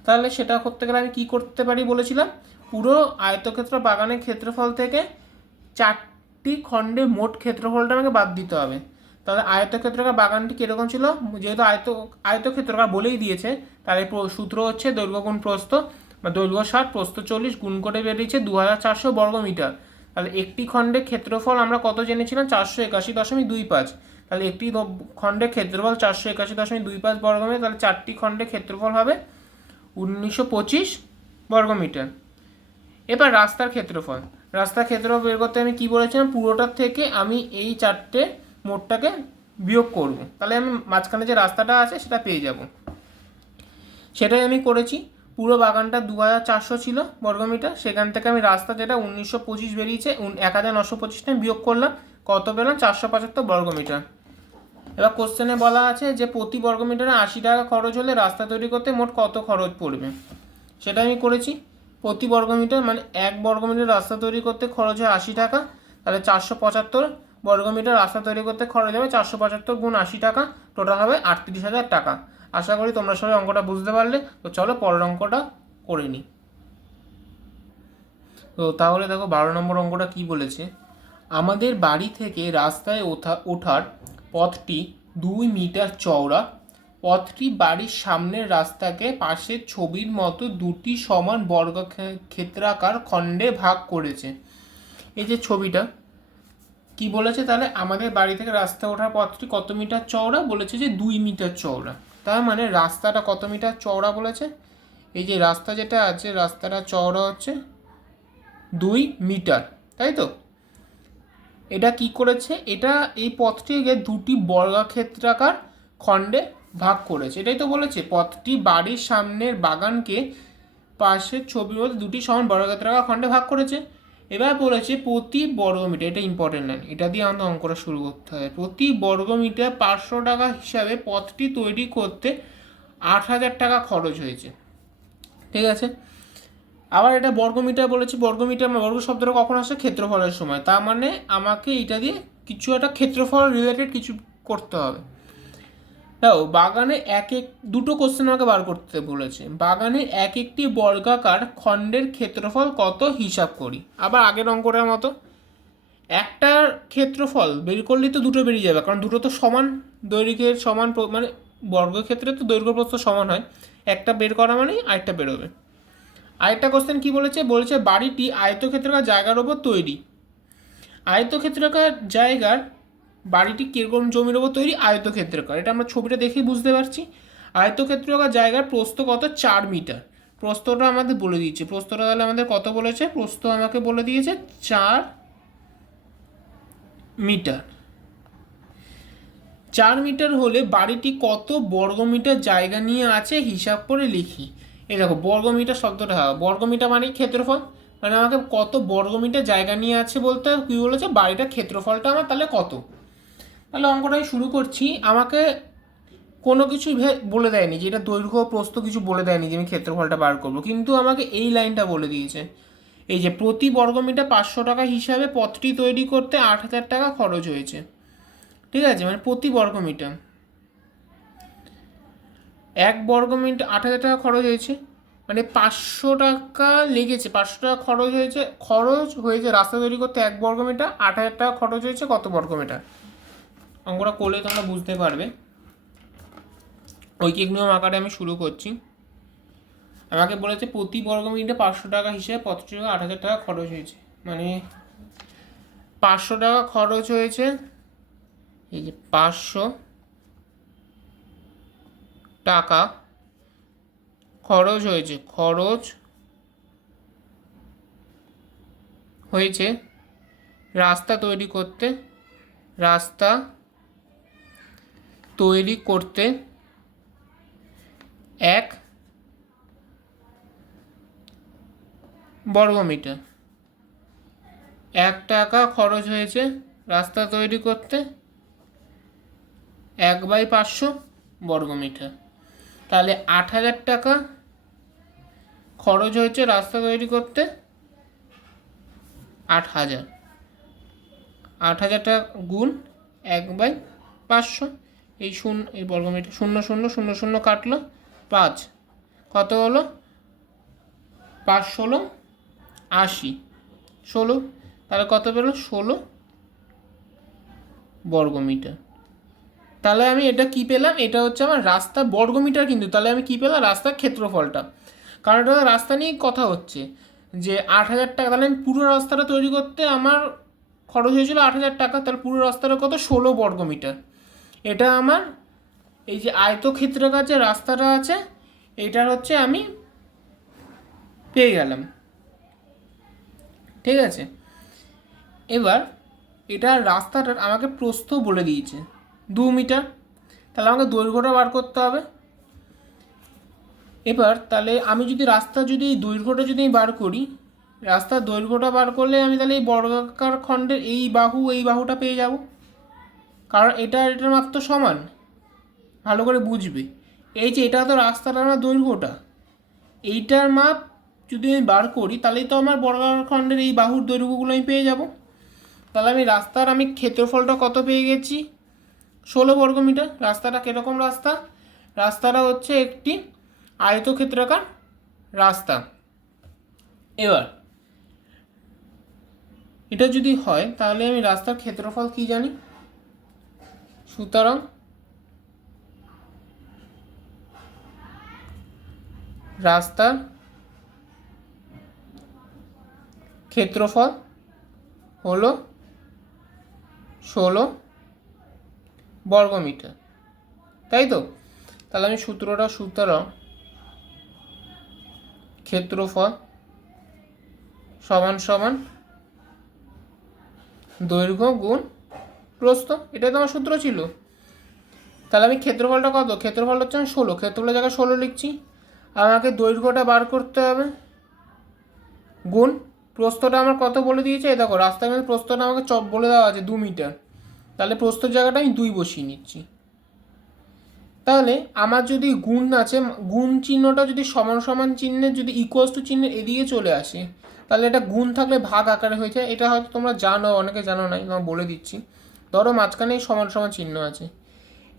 তাহলে সেটা করতে গেলে আমি কী করতে পারি বলেছিলাম, পুরো আয়তক্ষেত্র বাগানের ক্ষেত্রফল থেকে 4টি খণ্ডের মোট ক্ষেত্রফলটা আমাকে বাদ দিতে হবে। তাহলে আয়তক্ষেত্রাকার বাগানটি কীরকম ছিল, যেহেতু আয়তক্ষেত্রাকার বলেই দিয়েছে, তাহলে সূত্র হচ্ছে দৈর্ঘ্য গুণ প্রস্থ, বা দৈর্ঘ্য 60 প্রস্থ 40 গুণ করে বেরিয়েছে 2400 বর্গমিটার। তাহলে একটি খণ্ডের ক্ষেত্রফল আমরা কত জেনেছিলাম, 481.25। তাহলে একটি খণ্ডের ক্ষেত্রফল 481.25 বর্গমিটার, তাহলে 4টি খণ্ডের ক্ষেত্রফল হবে 1925 বর্গমিটার। এবার রাস্তার ক্ষেত্রফল বের করতে আমি কি বলেছিলাম, পুরোটার থেকে আমি এই 4টে মোটটাকে বিয়োগ করব, তাহলে আমি মাঝখানে যে রাস্তাটা আছে সেটা পেয়ে যাব। সেটাই আমি করেছি। পুরো বাগানটা 2400 ছিল বর্গমিটার, সেখান থেকে আমি রাস্তা যেটা 1925 বেরিয়েছে, 1925 বিয়োগ করলাম, কত পেলাম 475 বর্গমিটার। এবার কোশ্চেনে বলা আছে যে প্রতি বর্গমিটারে 80 টাকা খরচ হলে রাস্তা তৈরি করতে মোট কত খরচ পড়বে, সেটা আমি করেছি। প্রতি বর্গমিটার মানে 1 বর্গমিটার রাস্তা তৈরি করতে খরচ হয় 80 টাকা, তাহলে 475 বর্গমিটার রাস্তা তৈরি করতে খরচ হবে 475 গুণ 80 টাকা, টোটাল হবে 38,000 টাকা। আশা করি তোমরা সবাই অঙ্কটা বুঝতে পারলে। তো চলো পরের অঙ্কটা করে নিই। তো তাহলে দেখো 12 নম্বর অঙ্কটা কি বলেছে, আমাদের বাড়ি থেকে রাস্তায় ওঠার পথটি 2 মিটার চওড়া, পথটি বাড়ির সামনের রাস্তাকে পাশের ছবির মতো দুটি সমান বর্গক্ষেত্রাকার খণ্ডে ভাগ করেছে। এই যে ছবিটা কি বলেছে, তাহলে আমাদের বাড়ি থেকে রাস্তা ওঠার পথটি কত মিটার চওড়া, বলেছে যে 2 মিটার চওড়া। তার মানে রাস্তাটা কত মিটার চওড়া বলেছে, এই যে রাস্তা যেটা আছে রাস্তাটা চওড়া হচ্ছে 2 মিটার, তাই তো। এটা কি করেছে, এটা এই পথটিকে দুটি বর্গক্ষেত্রাকার খণ্ডে ভাগ করেছে, এটাই তো বলেছে। পথটি বাড়ির সামনের বাগানকে পাশের ছবির মধ্যে দুটি সমান বর্গক্ষেত্রাকার খণ্ডে ভাগ করেছে। এবার বলেছে প্রতি বর্গমিটার, এটা ইম্পর্টেন্ট লাইন, এটা দিয়ে আমাদের অঙ্কটা শুরু করতে হবে। প্রতি বর্গমিটার 500 টাকা হিসাবে পথটি তৈরি করতে 8,000 টাকা খরচ হয়েছে, ঠিক আছে। আবার এটা বর্গমিটার বলেছে, বর্গমিটার বর্গ শব্দটা কখন আসে, ক্ষেত্রফলের সময়। তার মানে আমাকে এটা দিয়ে কিছু একটা ক্ষেত্রফল রিলেটেড কিছু করতে হবে। দেখো বাগানে দুটো কোশ্চেন আমাকে বার করতে বলেছে, বাগানে একটি বর্গাকার খণ্ডের ক্ষেত্রফল কত হিসাব করি। আবার আগের অঙ্কটার মতো একটার ক্ষেত্রফল বের করলেই তো দুটো বেরিয়ে যাবে, কারণ দুটো তো সমান দৈর্ঘ্যের সমান, মানে বর্গক্ষেত্রে তো দৈর্ঘ্য প্রস্থ সমান হয়, একটা বের করা মানেই আরেকটা বেরোবে। আরেকটা কোশ্চেন কি বলেছে বাড়িটি আয়তক্ষেত্রাকার জায়গার ওপর তৈরি। আয়তক্ষেত্রাকার জায়গার বাড়িটি কিরকম জমির ওপর তৈরি, আয়তক্ষেত্রাকার, এটা আমরা ছবিটা দেখেই বুঝতে পারছি। আয়তক্ষেত্রাকার জায়গার প্রস্থ কত, 4 মিটার। প্রস্থটা আমাদের বলে দিয়েছে, প্রস্থটা তাহলে আমাদের কত বলেছে, প্রস্থ আমাকে বলে দিয়েছে 4 মিটার। 4 মিটার হলে বাড়িটি কত বর্গমিটার জায়গা নিয়ে আছে হিসাব করে লিখি। এই দেখো বর্গমিটার শব্দটা, বর্গমিটার মানে ক্ষেত্রফল, মানে আমাকে কত বর্গমিটার জায়গা নিয়ে আছে বলতে কী বলেছে, বাড়িটার ক্ষেত্রফলটা আমার তাহলে কত। তাহলে অঙ্কটা আমি শুরু করছি। আমাকে কোনো কিছু বলে দেয়নি যে এটা দৈর্ঘ্য প্রস্থ, কিছু বলে দেয়নি যে আমি ক্ষেত্রফলটা বার করবো, কিন্তু আমাকে এই লাইনটা বলে দিয়েছে, এই যে প্রতি বর্গমিটার 500 টাকা হিসাবে পথটি তৈরি করতে 8,000 টাকা খরচ হয়েছে। ঠিক আছে, মানে প্রতি বর্গমিটার 1 বর্গমিটার 8,000 টাকা খরচ হয়েছে, মানে 500 টাকা লেগেছে, 500 টাকা খরচ হয়েছে রাস্তা তৈরি করতে 1 বর্গমিটার, 8,000 টাকা খরচ হয়েছে কত বর্গমিটার। অঙ্কটা করলে তোমরা বুঝতে পারবে। ঐকিক নিয়ম আকারে আমি শুরু করছি। আমাকে বলেছে প্রতি বর্গমিটারে 500 টাকা হিসেবে পথটি 8,000 টাকা খরচ হয়েছে, মানে 500 টাকা খরচ হয়েছে, এই যে 500 টাকা খরচ হয়েছে রাস্তা তৈরি করতে 1 বর্গমিটার। 1 টাকা খরচ হয়েছে রাস্তা তৈরি করতে 1/500 বর্গমিটার। তাহলে 8,000 টাকা খরচ হয়েছে রাস্তা তৈরি করতে 8,000 টাকা গুণ 1/500, এই বর্গমিটার 0 0 0 0 কাটলো 5, কত হলো 5 16 80, 16, তাহলে কত পেলো 16 বর্গমিটার। তাহলে আমি এটা কি পেলাম, এটা হচ্ছে আমার রাস্তা বর্গমিটার, কিন্তু তাহলে আমি কি পেলাম রাস্তার ক্ষেত্রফলটা, কারণ এটা রাস্তা নিয়েই কথা হচ্ছে যে 8,000 টাকা। তাহলে আমি পুরো রাস্তাটা তৈরি করতে আমার খরচ হয়েছিল 8,000 টাকা, তাহলে পুরো রাস্তাটা কত 16 বর্গমিটার। এটা আমার এই যে আয়তক্ষেত্রের কাছে রাস্তাটা আছে, এটার হচ্ছে আমি পেয়ে গেলাম। ঠিক আছে, এবার এটা রাস্তাটার আমাকে প্রস্থ বলে দিয়েছে 2 মিটার, তাহলে আমাকে দৈর্ঘ্যটা বার করতে হবে। এবার তাহলে আমি যদি দৈর্ঘ্যটা যদি বার করি, রাস্তার দৈর্ঘ্যটা বার করলে আমি তাহলে এই বর্গাকার খণ্ডের এই বাহুটা পেয়ে যাব, কারণ এটার মাপ তো সমান। ভালো করে বুঝবে, এই যে এটা তো রাস্তাটার আমার দৈর্ঘ্যটা, এইটার মাপ যদি আমি বার করি তাহলেই তো আমার বর্গাকার খণ্ডের এই বাহুর দৈর্ঘ্যগুলো আমি পেয়ে যাব। তাহলে আমি ক্ষেত্রফলটা কত পেয়ে গেছি 16 বর্গমিটার। রাস্তাটা কীরকম রাস্তাটা হচ্ছে একটি আয়তক্ষেত্রাকার রাস্তা। এবার এটা যদি হয় তাহলে আমি রাস্তার ক্ষেত্রফল কি জানি, সুতরাং রাস্তার ক্ষেত্রফল হলো 16 বর্গমিটার, তাই তো। তাহলে আমি সুতরাং ক্ষেত্রফল সমান দৈর্ঘ্য গুণ প্রস্থ, এটাই তো আমার সূত্র ছিল। তাহলে আমি ক্ষেত্রফলটা ক্ষেত্রফল হচ্ছে 16, ক্ষেত্রফলের জায়গায় 16 লিখছি। আমাকে দৈর্ঘ্যটা বার করতে হবে গুণ প্রস্থটা আমার কত বলে দিয়েছে, এই দেখো রাস্তার মধ্যে প্রস্থটা আমাকে বলে দেওয়া আছে 2 মিটার, তাহলে প্রস্থর জায়গাটা আমি 2 বসিয়ে নিচ্ছি। তাহলে আমার যদি গুণ আছে, গুণ চিহ্নটা যদি সমান চিহ্নের যদি ইকুয়ালস টু চিহ্নের এদিকে চলে আসে, তাহলে এটা গুণ থাকলে ভাগ আকারে হয়ে যায়। এটা হয়তো তোমরা জানো, অনেকে জানো না, আমি বলে দিচ্ছি। ধরো মাঝখানে সমান চিহ্ন আছে,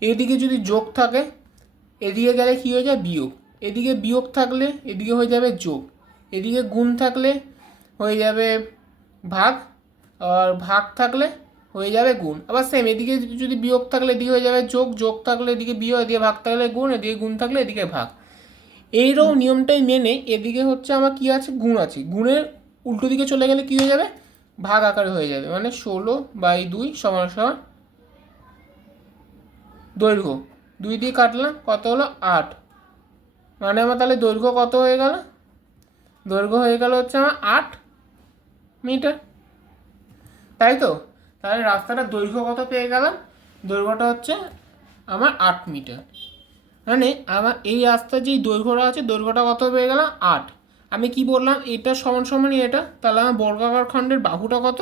এদিকে যদি যোগ থাকে এদিকে গেলে কী হয়ে যায় বিয়োগ, এদিকে বিয়োগ থাকলে এদিকে হয়ে যাবে যোগ, এদিকে গুণ থাকলে হয়ে যাবে ভাগ, আর ভাগ থাকলে হয়ে যাবে গুণ। আবার সেম এদিকে যদি বিয়োগ থাকলে এদিকে হয়ে যাবে যোগ থাকলে এদিকে বিয়োগ, এদিকে ভাগ থাকলে গুণ, এদিকে গুণ থাকলে এদিকে ভাগ। এইরকম নিয়মটাই মেনে এদিকে হচ্ছে আমার কি আছে, গুণ আছে, গুণের উল্টো দিকে চলে গেলে কি হয়ে যাবে, ভাগ আকারে হয়ে যাবে। মানে 16/2 সমান দৈর্ঘ্য 2 দিয়ে কাটলাম কত হলো 8, মানে আমার তাহলে দৈর্ঘ্য কত হয়ে গেল, দৈর্ঘ্য হয়ে গেল হচ্ছে আমার 8 মিটার, তাই তো। তাহলে রাস্তাটার দৈর্ঘ্য কত পেয়ে গেলাম, দৈর্ঘ্যটা হচ্ছে আমার 8 মিটার। মানে আমার এই রাস্তার যেই দৈর্ঘ্যটা আছে, দৈর্ঘ্যটা কত পেয়ে গেলাম 8। আমি কি বললাম, এটা সমান সমান এটা, তাহলে আমার বর্গাকার খণ্ডের বাহুটা কত?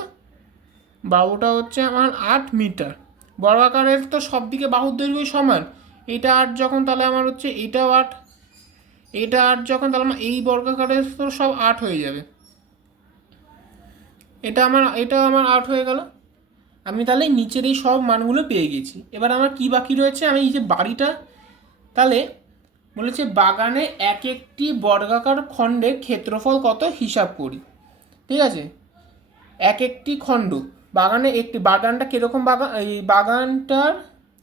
বাহুটা হচ্ছে আমার 8 মিটার। বর্গাকারের তো সব দিকে বাহুর দৈর্ঘ্যই সমান। এইটা 8 যখন, তাহলে আমার হচ্ছে এইটাও 8, এইটা 8 যখন, তাহলে আমার এই বর্গাকারের তো সব 8 হয়ে যাবে। এটাও আমার 8 হয়ে গেল। আমি তাহলে নিচের এই সব মানগুলো পেয়ে গেছি। এবার আমার কি বাকি রয়েছে, আমি এই যে বাড়িটা, তাহলে বলেছে বাগানে এক একটি বর্গাকার খণ্ডের ক্ষেত্রফল কত হিসাব করি। ঠিক আছে, এক একটি খণ্ড, বাগানটা কীরকম, এই বাগানটার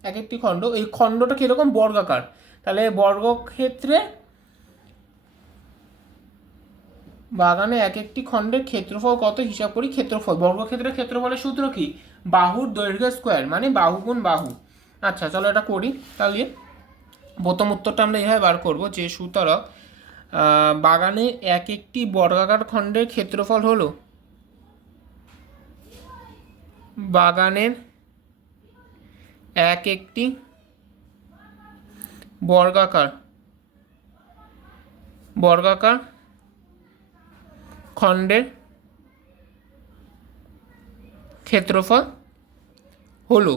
এক একটি খণ্ড, এই খণ্ডটা কীরকম বর্গাকার, তাহলে বর্গক্ষেত্রে বাগানে এক একটি খণ্ডের ক্ষেত্রফল কত হিসাব করি। ক্ষেত্রফল, বর্গক্ষেত্রের ক্ষেত্রফলের সূত্র কি? বাহুর দৈর্ঘ্য স্কোয়ার, মানে বাহু গুণ বাহু। আচ্ছা চলো এটা করি। তাহলে প্রথম উত্তরটা আমরা এভাবে বার করব যে সুতরাং বাগানে এক একটি বর্গাকার খণ্ডের ক্ষেত্রফল হলো, বাগানের এক একটি বর্গাকার খণ্ডের ক্ষেত্রফল হলো,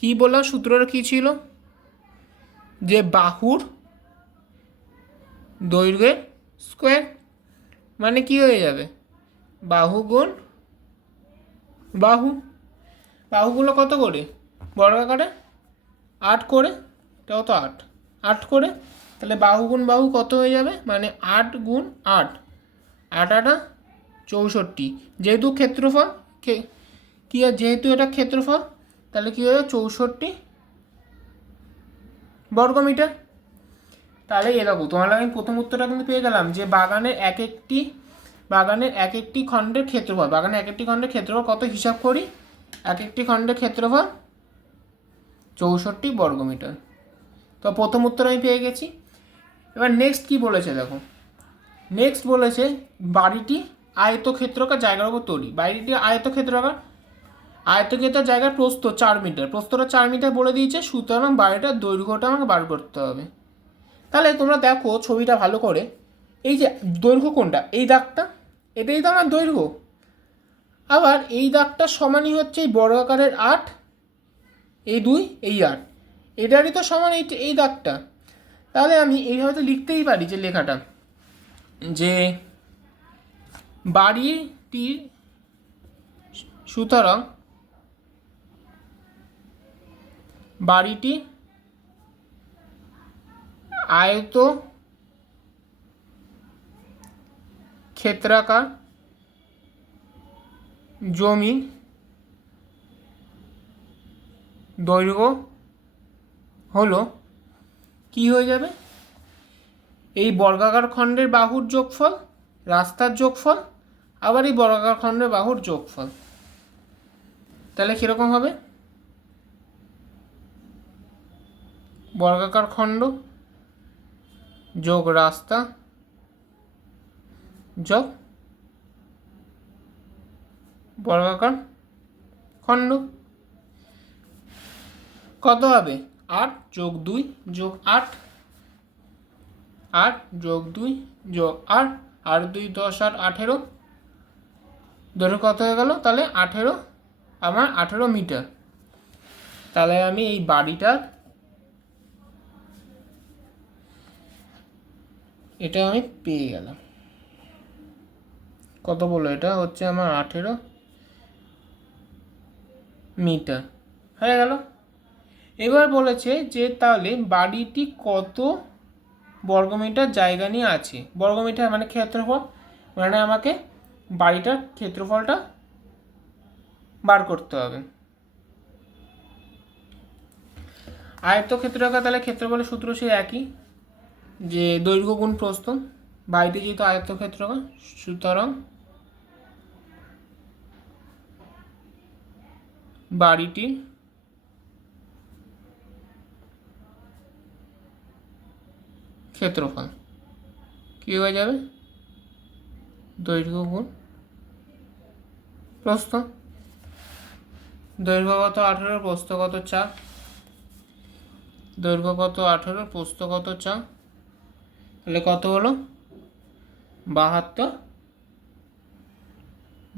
কি বললাম সূত্রটা কি ছিল, যে বাহুর দৈর্ঘ্যের স্কোয়ার, মানে কি হয়ে যাবে, বাহু গুণ বাহু। বাহুগুলো কত করে বর্গাকারে? 8 করে, এটাও তো 8, 8 করে, তাহলে বাহু গুণ বাহু কত হয়ে যাবে, মানে 8 গুণ 8, 8 8 64। যেহেতু ক্ষেত্রফল কি, যেহেতু এটা ক্ষেত্রফল, তাহলে কী হয়ে যাবে, 64 বর্গমিটার। তাহলে এরকম তোমার আমি প্রথম উত্তরটা কিন্তু পেয়ে গেলাম, যে বাগানের এক একটি খণ্ডের ক্ষেত্রফল, বাগানের এক একটি খণ্ডের ক্ষেত্রফল কত হিসাব করি, এক একটি খণ্ডের ক্ষেত্রফল 64 বর্গমিটার। তো প্রথম উত্তর আমি পেয়ে গেছি। এবার নেক্সট কি বলেছে দেখো, নেক্সট বলেছে বাড়িটি আয়তক্ষেত্রাকার জায়গার উপর তৈরি। বাড়িটি আয়তক্ষেত্রাকার জায়গার প্রস্থ 4 মিটার, প্রস্থটা 4 মিটার বলে দিয়েছে, সুতরাং বাড়িটার দৈর্ঘ্যটা আমাকে বার করতে হবে। তাহলে তোমরা দেখো ছবিটা ভালো করে, এই যে দৈর্ঘ্য কোনটা, এই দাগটা, এটাই তো আমার দৈর্ঘ্য। আবার এই দাগটা সমানই হচ্ছে এই বড় আকারের 8, এই 2, এই 8, এটারই তো সমান এই দাগটা। তাহলে আমি এইভাবে তো লিখতেই পারি, যে লেখাটা, যে বাড়িটির সুতরাং বাড়িটি আয়ত ক্ষেত্রাকার জমি দৈর্ঘ্য হলো, কি হয়ে যাবে, এই বর্গাকার খণ্ডের বাহুর যোগফল, রাস্তার যোগফল, আবার এই বর্গাকার খণ্ডের বাহুর যোগফল। তাহলে কীরকম হবে, বর্গাকার খণ্ড যোগ রাস্তা যোগ বর্গাকার খণ্ড, কত হবে, 8 যোগ 2 যোগ 8, 8 যোগ 2 যোগ 8, 8 2 10 8 18, দৈর্ঘ্য কত হয়ে গেল, তাহলে 18, আমার 18 মিটার। তাহলে আমি এই বাড়িটার, এটা আমি পেয়ে গেলাম, কত বললো, এটা হচ্ছে আমার 18 মিটার হয়ে গেল। এবার বলেছে যে তাহলে বাড়িটি কত বর্গমিটার জায়গা নিয়ে আছে, বর্গমিটার মানে ক্ষেত্রফল, মানে আমাকে বাড়িটার ক্ষেত্রফলটা বার করতে হবে। আয়তক্ষেত্রাকার, তাহলে ক্ষেত্রফলের সূত্র সেই একই, যে দৈর্ঘ্য গুণ প্রস্থ, বাড়িটি যেহেতু আয়তক্ষেত্রাকার, সুতরাং বাড়িটির ক্ষেত্রফল কী হয়ে যাবে, দৈর্ঘ্য গুণ প্রস্থ, দৈর্ঘ্য কত 18, প্রস্থ কত 4, দৈর্ঘ্য কত 18, প্রস্থ কত 4, তাহলে কত হলো 72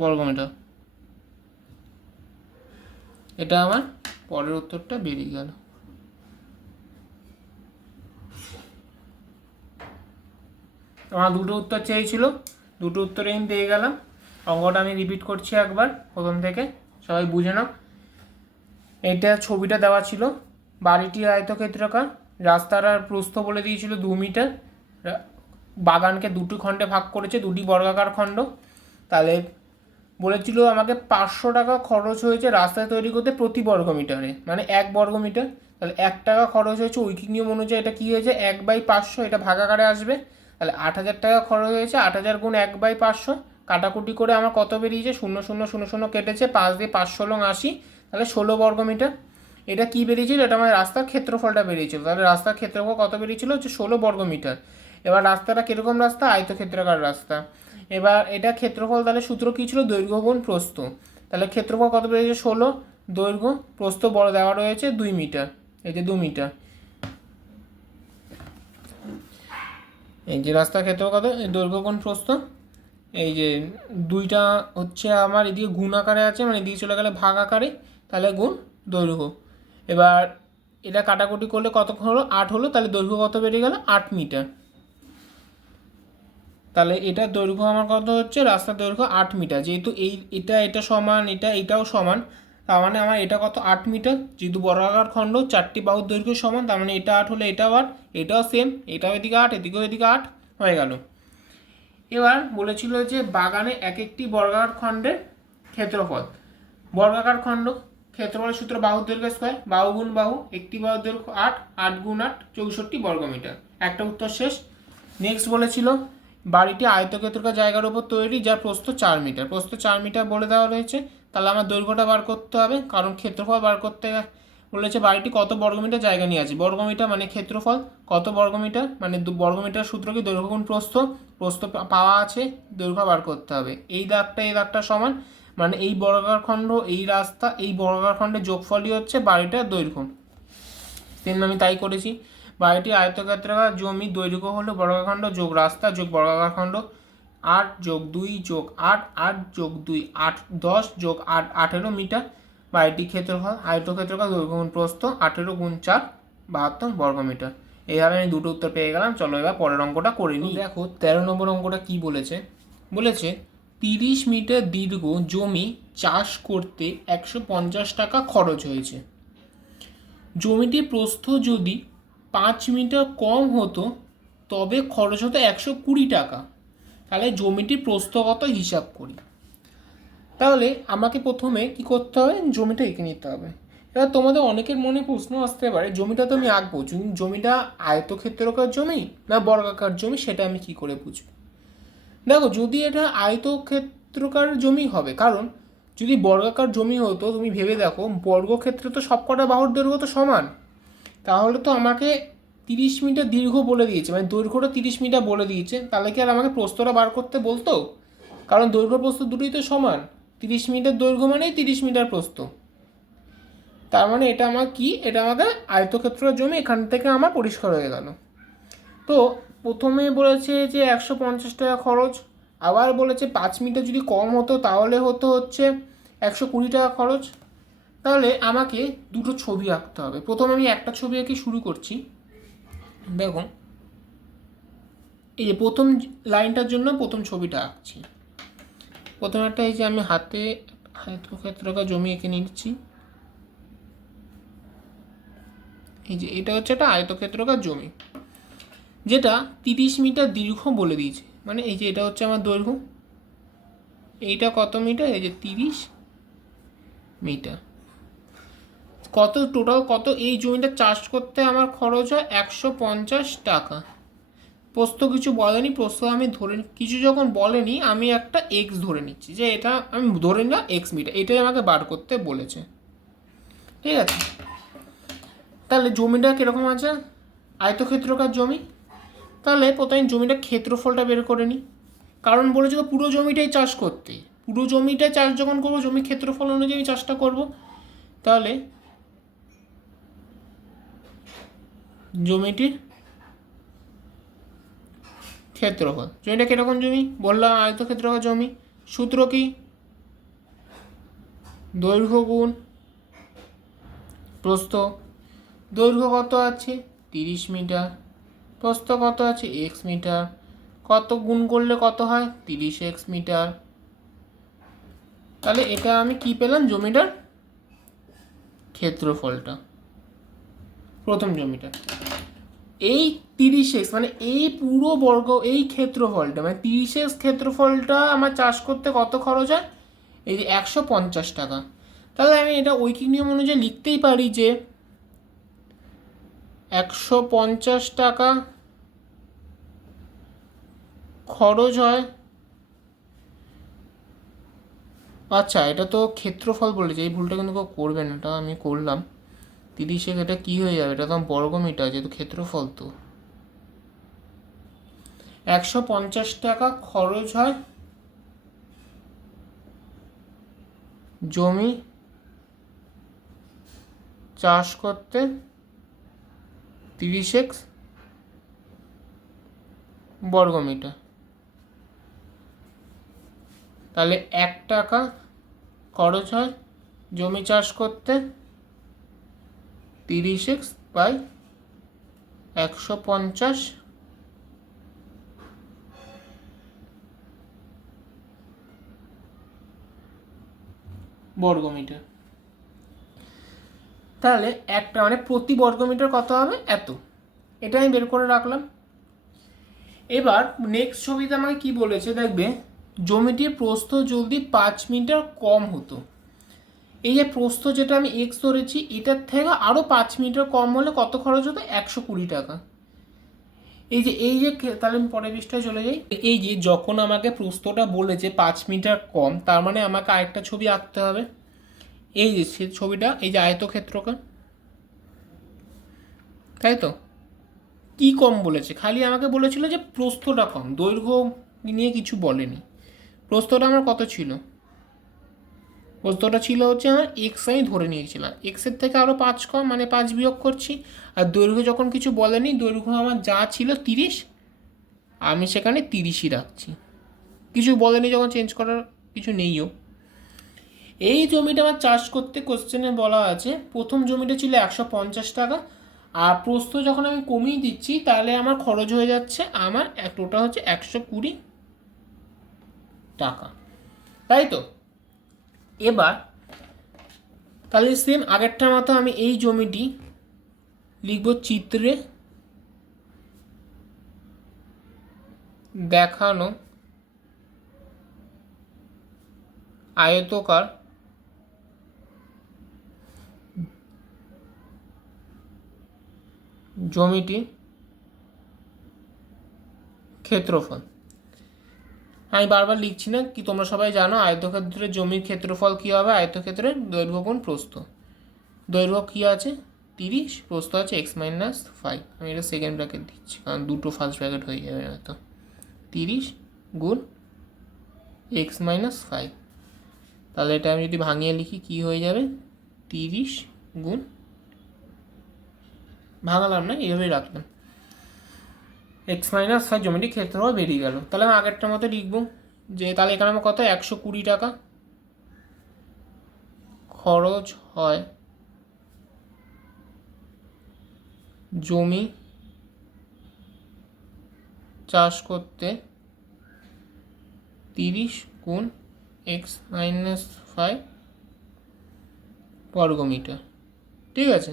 বর্গমিটার। এটা আমার পরের উত্তরটা বেরিয়ে গেল। আমার দুটো উত্তর চেয়েছিল, দুটো উত্তরে আমি পেয়ে গেলাম। অঙ্কটা আমি রিপিট করছি একবার প্রথম থেকে, সবাই বুঝে নাও। এটা ছবিটা দেওয়া ছিল, বাড়িটি আয়তক্ষেত্রাকার, রাস্তার আর প্রস্থ বলে দিয়েছিল 2 মিটার, বাগানকে দুটি খণ্ডে ভাগ করেছে, দুটি বর্গাকার খণ্ড। তাহলে বলেছিল আমাকে 500 টাকা খরচ হয়েছে রাস্তা তৈরি করতে প্রতি বর্গমিটারে, মানে 1 বর্গমিটার। তাহলে 1 টাকা খরচ হয়েছে, ঐকিক নিয়ম অনুযায়ী এটা কী হয়েছে 1/500, এটা ভাগাকারে আসবে। তাহলে 8000 টাকা খরচ হয়েছে, 8000 গুণ 1/500, কাটাকুটি করে আমার কত বেরিয়েছে 0 0 0 0 কেটেছে, 5 দিয়ে 5 ষোলো 80, তাহলে 16 বর্গমিটার। এটা কি বেরিয়েছিল, এটা আমার রাস্তার ক্ষেত্রফলটা বেরিয়েছিল। তাহলে রাস্তার ক্ষেত্রফল কত বেরিয়েছিল হচ্ছে 16 বর্গমিটার। এবার রাস্তাটা কীরকম রাস্তা, আয়তক্ষেত্রাকার রাস্তা। এবার এটা ক্ষেত্রফল, তাহলে সূত্র কী ছিল, দৈর্ঘ্য গুণ প্রস্থ। তাহলে ক্ষেত্রফল কত বেরিয়েছে 16, দৈর্ঘ্য প্রস্থ বড় দেওয়া রয়েছে 2 মিটার, এই যে 2 মিটার। এই যে রাস্তার ক্ষেত্রফল কত, দৈর্ঘ্য গুণ প্রস্থ, এই যে দুইটা হচ্ছে আমার এদিকে গুণ আকারে আছে, মানে এদিকে চলে গেলে ভাগ আকারে, তাহলে গুণ দৈর্ঘ্য। এবার এটা কাটাকুটি করলে কত হলো 8 হলো, তাহলে দৈর্ঘ্য কত বেরিয়ে গেল 8 মিটার। তাহলে এটা দৈর্ঘ্য আমার কত হচ্ছে, রাস্তার দৈর্ঘ্য 8 মিটার। যেহেতু এটা সমান, এটাও সমান, তার মানে আমার এটা কত 8 মিটার। যেহেতু বর্গাকার খণ্ড, 4টি বাহুর দৈর্ঘ্য সমান, তার মানে এটা 8 হলে এটাও 8, এটাও সেম, এটাও এদিকে 8, এদিকে 8 হয়ে গেল। এবার বলেছিল যে বাগানে এক একটি বর্গাকার খণ্ডের ক্ষেত্রফল। বর্গাকার খণ্ড, ক্ষেত্রফলের সূত্র বাহুর দৈর্ঘ্য স্কয়ার, বাহু গুণ বাহু, একটি বাহুর দৈর্ঘ্য 8, 8 গুণ 8 64 বর্গমিটার। একটা উত্তর শেষ। নেক্সট বলেছিল বাড়িটি আয়তক্ষেত্রাকার জায়গার উপর তৈরি, যার প্রস্থ 4 মিটার, প্রস্থ 4 মিটার বলে দেওয়া রয়েছে। তাহলে আমার দৈর্ঘ্যটা বার করতে হবে, কারণ ক্ষেত্রফল বার করতে বলেছে বাড়িটি কত বর্গমিটার জায়গা নিয়ে আছে। বর্গমিটার মানে ক্ষেত্রফল, কত বর্গমিটার মানে বর্গমিটার সূত্র কি দৈর্ঘ্য গুণ প্রস্থ, প্রস্থ পাওয়া আছে, দৈর্ঘ্য বার করতে হবে। এই দাগটা সমান, মানে এই বর্গাকার খণ্ড, এই রাস্তা, এই বর্গাকার খণ্ডের যোগফলই হচ্ছে বাড়িটার দৈর্ঘ্য। সেম আমি তাই করেছি। বাড়িটি আয়তক্ষেত্রাকার জমি, দৈর্ঘ্য হলো বর্গাখণ্ড যোগ রাস্তা যোগ বর্গাকার খণ্ড, 8 যোগ 2 যোগ 8, 8 যোগ 2 8, 10 যোগ 8 18 মিটার। বাড়িটি ক্ষেত্রফল, আয়তক্ষেত্রাকার দৈর্ঘ্য গুণ প্রস্থ 18 গুণ 4 72 বর্গমিটার। এইভাবে আমি দুটো উত্তর পেয়ে গেলাম। চলো এবার পরের অঙ্কটা করে নিই। দেখো 13 নম্বর অঙ্কটা কি বলেছে, 30 মিটার দীর্ঘ জমি চাষ করতে 150 টাকা খরচ হয়েছে। জমিটির প্রস্থ যদি 5 মিটার কম হতো তবে খরচ হতো 120 টাকা। তাহলে জমিটির প্রস্থ কত হিসাব করি। তাহলে আমাকে প্রথমে কি করতে হবে, জমিটা এঁকে নিতে হবে। এবার তোমাদের অনেকের মনে প্রশ্ন আসতে পারে, জমিটা তো আমি আঁকবো, জমিটা আয়তক্ষেত্রাকার জমি না বর্গাকার জমি, সেটা আমি কি করে বুঝবো। দেখো যদি এটা আয়তক্ষেত্রাকার জমি হবে, কারণ যদি বর্গাকার জমি হতো, তুমি ভেবে দেখো বর্গক্ষেত্রে তো সবকটা বাহুর দৈর্ঘ্য তো সমান, তাহলে তো আমাকে 30 মিটার দীর্ঘ বলে দিয়েছে, মানে দৈর্ঘ্যটা 30 মিটার বলে দিয়েছে, তাহলে কি আর আমাকে প্রস্থটা বার করতে বলতো, কারণ দৈর্ঘ্য প্রস্থ দুটোই তো সমান। 30 মিটার দৈর্ঘ্য মানেই 30 মিটার প্রস্থ, তার মানে এটা আমার কি, এটা আমাকে আয়তক্ষেত্রাকার জমি, এখান থেকে আমার পরিষ্কার হয়ে গেল। তো প্রথমে বলেছে যে 150 টাকা খরচ, আবার বলেছে 5 মিটার যদি কম হতো তাহলে হচ্ছে 120 টাকা খরচ। তাহলে আমাকে দুটো ছবি আঁকতে হবে। প্রথমে আমি একটা ছবি এঁকে শুরু করছি। দেখো এই যে প্রথম লাইনটার জন্য প্রথম ছবিটা আঁকছি। প্রথম একটা এই যে আমি হাতে আয়তক্ষেত্রাকার জমি এঁকে নিচ্ছি। এই যে এটা হচ্ছে একটা আয়তক্ষেত্রাকার জমি, যেটা 30 মিটার দীর্ঘ বলে দিয়েছে, মানে এই যে এটা হচ্ছে আমার দৈর্ঘ্য, এইটা কত মিটার, এই যে 30 মিটার। কত টোটাল কত, এই জমিটা চাষ করতে আমার খরচ হয় 150 টাকা। প্রস্থ কিছু বলেনি, প্রস্থ আমি ধরে কিছু যখন বলেনি আমি একটা এক্স ধরে নিচ্ছি, যে এটা আমি ধরে নিলাম এক্স মিটার, এটাই আমাকে বার করতে বলেছে। ঠিক আছে, তাহলে জমিটা কীরকম আছে, আয়তক্ষেত্রাকার জমি। তাহলে প্রথমে জমিটা ক্ষেত্রফলটা বের করে নিই, কারণ বলেছে তো পুরো জমিটাই চাষ করতে, পুরো জমিটাই চাষ যখন করবো জমি ক্ষেত্রফল অনুযায়ী চাষটা করব। তাহলে জমিটির ক্ষেত্রফল। জমিটা কীরকম জমি বললাম, আয়তক্ষেত্রাকার জমি। সূত্র কি? দৈর্ঘ্য গুণ প্রস্থ। দৈর্ঘ্য কত আছে 30 মিটার, প্রস্থ কত আছে x মিটার, কত গুণ করলে কত হয় 30x মিটার। তাহলে এটা আমি কি পেলাম? জমিটার ক্ষেত্রফলটা, প্রথম জমিটা। এই 30x মানে এই পুরো বর্গ, এই ক্ষেত্রফলটা মানে 30x ক্ষেত্রফলটা আমার চাষ করতে কত খরচ হয়? এই যে 150 টাকা। তাহলে আমি এটা ঐকিক নিয়ম অনুযায়ী লিখতেই পারি যে 150 টাকা খরচ হয়। আচ্ছা, এটা তো ক্ষেত্রফল বলেছে, এই ভুলটা কিন্তু কেউ করবেন, এটা আমি করলাম। 30 এটা কি হয়ে যাবে? এটা তো বর্গ মিটার, যেহেতু ক্ষেত্রফল তো। 150 টাকা খরচ হয় জমি চাষ করতে 30x বর্গ মিটার। তাহলে 1 টাকা খরচ হয় জমি চাষ করতে 30x বাই 150 বর্গ মিটার। তাহলে একটা মানে প্রতি বর্গ মিটার কত হবে? এত। এটা আমি বের করে রাখলাম। এবার নেক্সট ছবিতে আমাকে কি বলেছে দেখবে, জমিটির প্রস্থ যদি 5 মিটার কম হতো। এই যে প্রস্থ যেটা আমি এক্স ধরেছি, এটার থেকে আরও 5 মিটার কম হলে কত খরচ হতো? 120 টাকা। এই যে তাহলে আমি পরের পৃষ্ঠায় চলে যাই। এই যে যখন আমাকে প্রস্থটা বলেছে 5 মিটার কম, তার মানে আমাকে আরেকটা ছবি আঁকতে হবে। এই যে ছবিটা, এই যে আয়তক্ষেত্রকার, তাই তো? কি কম বলেছে? খালি আমাকে বলেছিল যে প্রস্থটা কম, দৈর্ঘ্য নিয়ে কিছু বলেনি। প্রস্থটা আমার কত ছিল? প্রস্থটা ছিল হচ্ছে আমার এক্স, আমি ধরে নিয়েছিলাম। এক্সের থেকে আরও 5 কম মানে 5 বিয়োগ করছি। আর দৈর্ঘ্য যখন কিছু বলেনি, দৈর্ঘ্য আমার যা ছিল 30, আমি সেখানে 30ই রাখছি। কিছু বলেনি যখন, চেঞ্জ করার কিছু নেইও। এই জমিটা আমার চাষ করতে কোশ্চেনে বলা আছে, প্রথম জমিটা ছিল 150 টাকা, আর প্রস্থ যখন আমি কমিয়ে দিচ্ছি তাহলে আমার খরচ হয়ে যাচ্ছে আমার টোটাল হচ্ছে 120 টাকা, তাই তো? এবার তাহলে সেম আগেরটার মতো আমি এই জমিটি লিখব চিত্রে দেখানো আয়তকার জমিটি ক্ষেত্রফল। আমি বারবার লিখছি না, কি তোমরা সবাই জানো আয়তক্ষেত্রের জমির ক্ষেত্রফল কী হবে? আয়তক্ষেত্রের দৈর্ঘ্য গুণ প্রস্থ। দৈর্ঘ্য কী আছে 30, প্রস্থ আছে x-5। আমি এটা সেকেন্ড ব্র্যাকেট দিচ্ছি কারণ দুটো ফার্স্ট ব্র্যাকেট হয়ে যাবে হয়তো। 30 গুণ x-5। তাহলে এটা আমি যদি ভাঙিয়ে লিখি কি হয়ে যাবে? 30 গুণ, ভাঙালাম না, এইভাবেই রাখলাম, x-5 জমিটি ক্ষেত্রফল বেরিয়ে গেল। তাহলে আমি আগেরটার মতো লিখবো যে তাহলে এখানে আমার কত? 120 টাকা খরচ হয় জমি চাষ করতে 30 গুণ x-5 বর্গ মিটার। ঠিক আছে,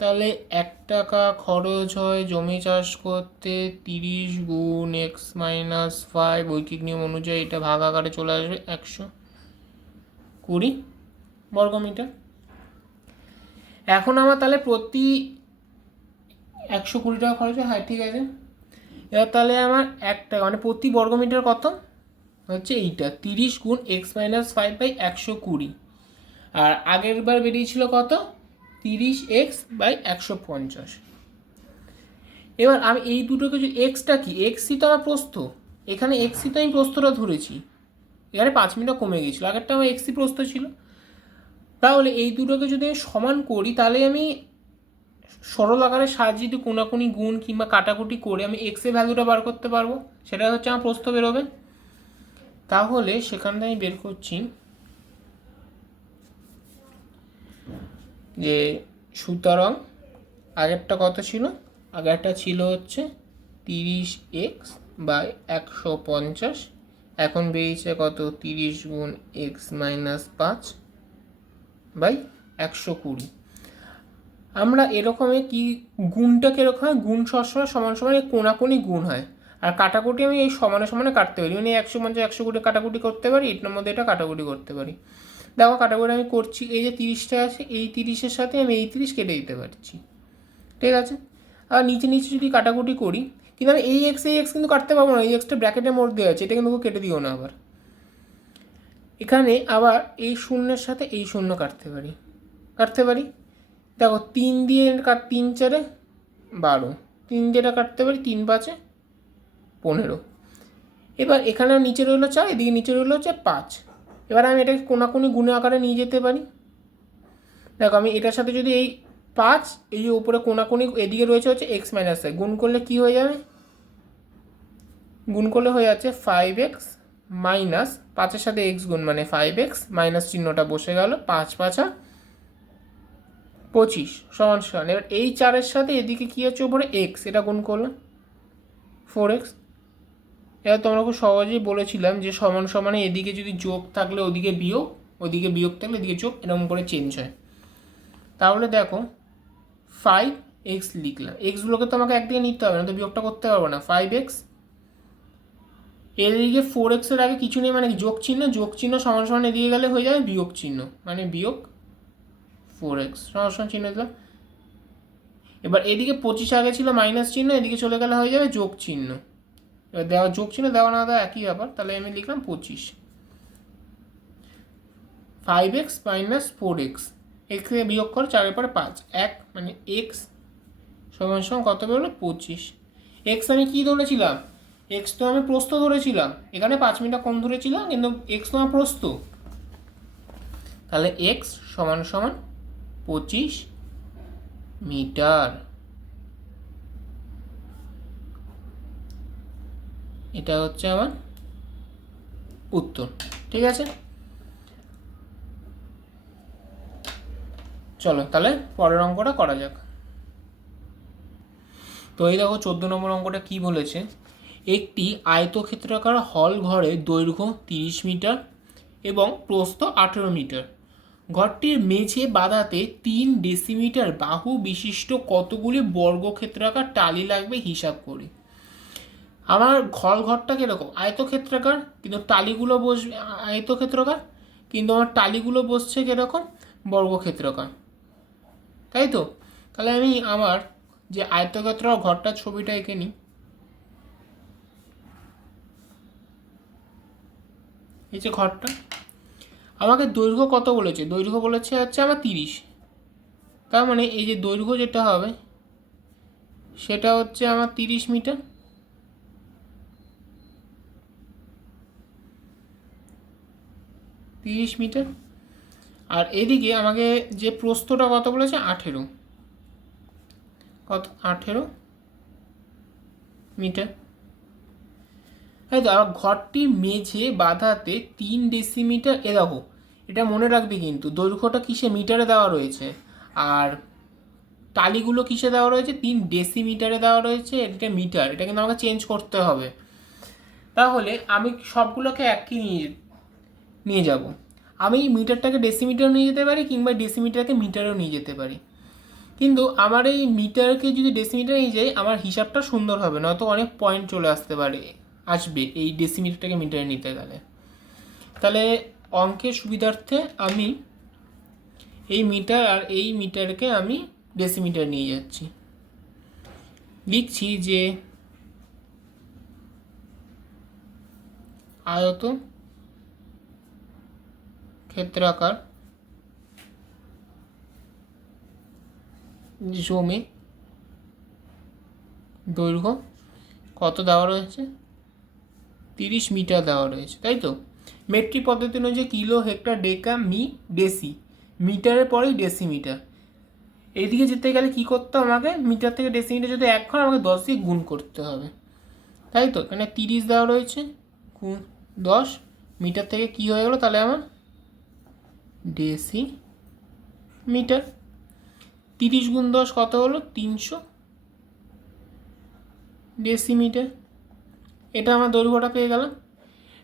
তাহলে 1 টাকা খরচ হয় জমি চাষ করতে 30 গুণ x-5, ঐকিক নিয়ম অনুযায়ী এটা ভাগ আকারে চলে আসবে 120 বর্গ মিটার। এখন আমার তাহলে প্রতি 120 টাকা খরচ হয়, হ্যাঁ ঠিক আছে। এবার তাহলে আমার 1 টাকা মানে প্রতি বর্গ মিটার কত হচ্ছে? এইটা 30 গুণ x-5 বাই 120। আর আগের বার বেরিয়েছিল কত? 30x by 150। এবার আমি এই দুটোকে যে এক্সটা কি, এক্সই তো আমার প্রস্থ, এখানে এক্সই তো আমি প্রস্থটা ধরেছি, এখানে 5 মিটার কমে গিয়েছিলো, আগেরটা আমার এক্সই প্রস্থ ছিল। তাহলে এই দুটোকে যদি আমি সমান করি তাহলে আমি সরল আকারের সাহায্যে যদি কোনাকুনি গুণ কিংবা কাটাকুটি করে আমি এক্সের ভ্যালুটা বার করতে পারবো, সেটা হচ্ছে আমার প্রস্থ বেরোবে। তাহলে সেখান থেকে আমি বের করছি যে সুতরাং আগেরটা কত ছিল, আগেরটা ছিল হচ্ছে 30x বাই 150, এখন বেরিয়েছে কত 30 গুণ x মাইনাস 5 বাই 120। আমরা এরকমই কি গুণটা কীরকম হয়, গুণ সবসময় সমান সমান কোনাকুনি গুণ হয়, আর কাটাকুটি আমি এই সমানে সমানে কাটতে পারি, মানে 150 120 কাটাকুটি করতে পারি, এটার মধ্যে এটা কাটাকুটি করতে পারি। দেখো কাটাকুটি আমি করছি, এই যে 30টা আছে এই 30-এর সাথে আমি এই 30 কেটে দিতে পারছি, ঠিক আছে। আর নিচে নিচে যদি কাটাকুটি করি, কিন্তু আমি এই এক্স কিন্তু কাটতে পারবো না, এই এক্সটা ব্র্যাকেটের মধ্যে আছে, এটা কিন্তু কেটে দিও না। আবার এখানে আবার এই শূন্যের সাথে এই শূন্য কাটতে পারি। দেখো 3 দিয়ে 3 4 12, 3 দিয়ে এটা কাটতে পারি, 3 5 15। এবার এখানে নিচে রইলো 4, এদিকে নিচে রইলো হচ্ছে 5। এবার আমি এটাকে কোনাকুনি গুণে আকারে নিয়ে যেতে পারি। দেখো আমি এটার সাথে যদি এই 5, এই যে উপরে কোনাকুনি এদিকে রয়েছে হচ্ছে এক্স মাইনাস আই, গুণ করলে কী হয়ে যাবে, গুণ করলে হয়ে যাচ্ছে 5x মাইনাস 5-এর সাথে এক্স গুণ মানে 5x মাইনাস চিহ্নটা বসে গেল, 5 5 25 সমান সমান। এবার এই 4-এর সাথে এদিকে কী আছে উপরে এক্স, এটা গুণ করলাম 4x। এবার তোমরা খুব সহজেই বলেছিলাম যে সমান সমানে এদিকে যদি যোগ থাকলে ওদিকে বিয়োগ, ওদিকে বিয়োগ থাকলে এদিকে যোগ, এরকম করে চেঞ্জ হয়। তাহলে দেখো 5x লিখলাম, এক্সগুলোকে তো আমাকে একদিকে নিতে হবে না, তো বিয়োগটা করতে পারবো না। 5x এদিকে 4x-এর আগে কিছু নেই মানে যোগ চিহ্ন সমান সমান এদিকে গেলে হয়ে যাবে বিয়োগ চিহ্ন, মানে বিয়োগ 4x সমান সমান চিহ্ন দিলাম। এবার এদিকে 25 আগে ছিল মাইনাস চিহ্ন, এদিকে চলে গেলে হয়ে যাবে যোগ চিহ্ন। এবার দেওয়া যোগ চিহ্ন দেওয়া না দেওয়া একই ব্যাপার, তাহলে আমি লিখলাম 25। 5x মাইনাস 4x, এক্স থেকে বিয়োগ করে 4-এর পরে 5, 1 মানে এক্স সমান সমান কত বেরোলো 25। এক্স আমি কী ধরেছিলাম, এক্স তো আমি প্রস্থ ধরেছিলাম, এখানে 5 মিটার কম ধরেছিলাম, কিন্তু এক্স তো আমার প্রস্থ, তাহলে এক্স সমান সমান 25 মিটার। এটা হচ্ছে আমার উত্তর, ঠিক আছে। চলো তাহলে পরের অঙ্কটা করা যাক। তো এই দেখো 14 নম্বর অঙ্কটা কি বলেছে, একটি আয়তক্ষেত্রাকার হল ঘরের দৈর্ঘ্য 30 মিটার এবং প্রস্থ 18 মিটার, ঘরটির মেঝে বাঁধাতে 3 ডেসিমিটার বাহু বিশিষ্ট কতগুলি বর্গক্ষেত্রাকার টালি লাগবে হিসাব করি। আমার ঘরটা কীরকম, আয়তক্ষেত্রাকার, কিন্তু টালিগুলো বসবে আয়তক্ষেত্রাকার, কিন্তু আমার টালিগুলো বসছে কীরকম বর্গক্ষেত্রাকার, তাই তো। তাহলে আমি আমার যে আয়তক্ষেত্রাকার ঘরটার ছবিটা এঁকে নিই। এই যে ঘরটা, আমাকে দৈর্ঘ্য কত বলেছে, দৈর্ঘ্য বলেছে হচ্ছে আমার 30, তার মানে এই যে দৈর্ঘ্য যেটা হবে সেটা হচ্ছে আমার 30 মিটার। আর এদিকে আমাকে যে প্রস্থটা কত বলেছে 18, কত 18 মিটার। তাই তো। আবার ঘরটি মেঝে বাঁধাতে 3 ডেসিমিটার, এ দেখো এটা মনে রাখবি কিন্তু দৈর্ঘ্যটা কিসে মিটারে দেওয়া রয়েছে, আর টালিগুলো কিসে দেওয়া রয়েছে 3 ডেসিমিটারে দেওয়া রয়েছে, এটা মিটার, এটা কিন্তু আমাকে চেঞ্জ করতে হবে। তাহলে আমি সবগুলোকে একই নিয়ে যাব, আমি মিটারটাকে ডেসিমিটার নিয়ে যেতে পারি কিংবা ডেসিমিটারকে মিটারেও নিয়ে যেতে পারি, কিন্তু আমার এই মিটারকে যদি ডেসিমিটার নিয়ে যাই আমার হিসাবটা সুন্দর হবে, নয়তো অনেক পয়েন্ট চলে আসবে এই ডেসিমিটারটাকে মিটারে নিতে গেলে। তাহলে অঙ্কের সুবিধার্থে আমি এই মিটার আর এই মিটারকে আমি ডেসিমিটার নিয়ে যাচ্ছি। লিখছি যে আয়ত ক্ষেত্রাকার জমি দৈর্ঘ্য কত দেওয়া রয়েছে 30 মিটার দেওয়া রয়েছে, তাই তো। মেট্রিক পদ্ধতি অনুযায়ী kilo, hecto, deca, me, deci, মিটারের পরেই ডেসিমিটার। এইদিকে যেতে গেলে কী করতে হবে আমাকে, মিটার থেকে ডেসিমিটার যদি 1 হয় আমাকে 10 দিয়ে গুণ করতে হবে, তাই তো। এখানে 30 দেওয়া রয়েছে, গুণ 10, মিটার থেকে কী হয়ে গেলো তাহলে আমার ডেসিমিটার। 30 গুণ 10 কত হলো, 300 ডেসিমিটার। এটা আমার দৈর্ঘ্যটা পেয়ে গেলাম।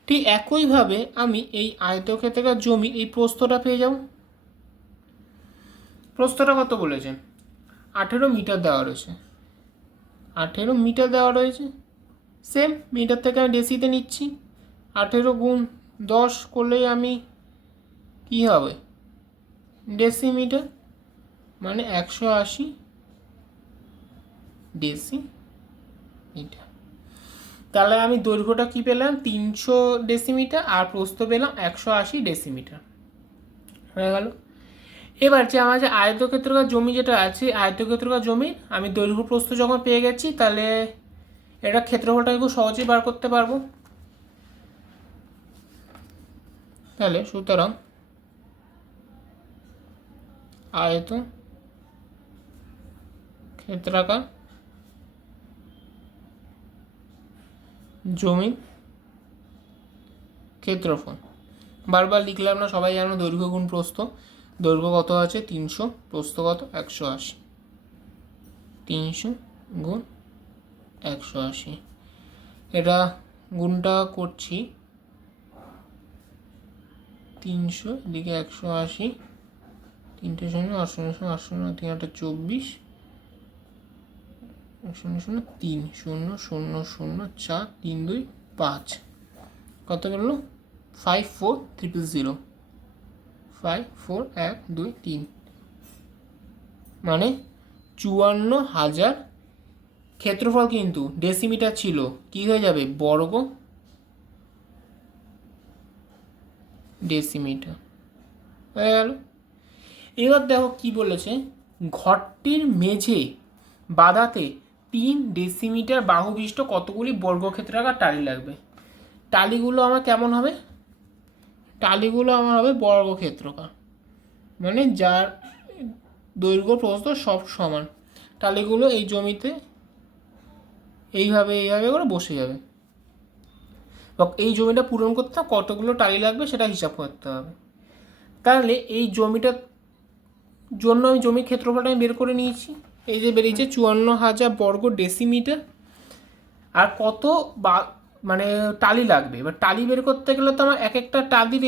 ঠিক একইভাবে আমি এই আয়তক্ষেত্রাকার জমির এই প্রস্থটা পেয়ে যাব। প্রস্থটা কত বলেছেন, 18 মিটার দেওয়া রয়েছে, 18 মিটার দেওয়া রয়েছে। সেম মিটার থেকে আমি ডেসিতে নিচ্ছি, 18 গুণ 10 করলেই আমি কী হবে, ডেসিমিটার, মানে 180 ডেসিমিটার। তাহলে আমি দৈর্ঘ্যটা কী পেলাম, 300 ডেসিমিটার, আর প্রস্থ পেলাম 180 ডেসিমিটার, হয়ে গেল। এবার যে আমার যে আয়তক্ষেত্রাকার জমি যেটা আছে, আয়তক্ষেত্রাকার জমি আমি দৈর্ঘ্য প্রস্থ যখন পেয়ে গেছি, তাহলে এটা ক্ষেত্রফলটা খুব সহজেই বার করতে পারবো। তাহলে সুতরাং আয়তক্ষেত্রাকার জমির ক্ষেত্রফল, বারবার লিখলাম না, সবাই জানো দৈর্ঘ্য গুণ প্রস্থ। দৈর্ঘ্য কত আছে 300, প্রস্থ কত 180, 300 গুণ 180, এটা গুণটা করছি, 300 এদিকে 180, 3টে 0, 8 0 8 0 3 8 24, 0 0 3 0 0 0 4 3 2 5, কত বেরোলো 54000, 54123, মানে 54,000 ক্ষেত্রফল। কিন্তু ডেসিমিটার ছিল, কি হয়ে যাবে বর্গ ডেসিমিটার, হয়ে গেল। এবার দেখো কি বলেছে, ঘরটির মেঝে বাঁধাতে 3 ডেসিমিটার বাহু বিশিষ্ট কতগুলি বর্গক্ষেত্রাকার টালি লাগবে। টালিগুলো আমার কেমন হবে, টালিগুলো আমার হবে বর্গক্ষেত্রাকার, মানে যার দৈর্ঘ্য প্রস্থ সব সমান। টালিগুলো এই জমিতে এইভাবে এইভাবে করে বসে যাবে। এই জমিটা পূরণ করতে কতগুলো টালি লাগবে সেটা হিসাব করতে হবে। তাহলে এই জমিটার জন্য আমি জমির ক্ষেত্রফলটা আমি বের করে নিয়েছি, এই যে বেরিয়েছে 54,000 বর্গ ডেসিমিটার। আর কত মানে টালি লাগবে, এবার টালি বের করতে গেলে তো আমার এক একটা টালির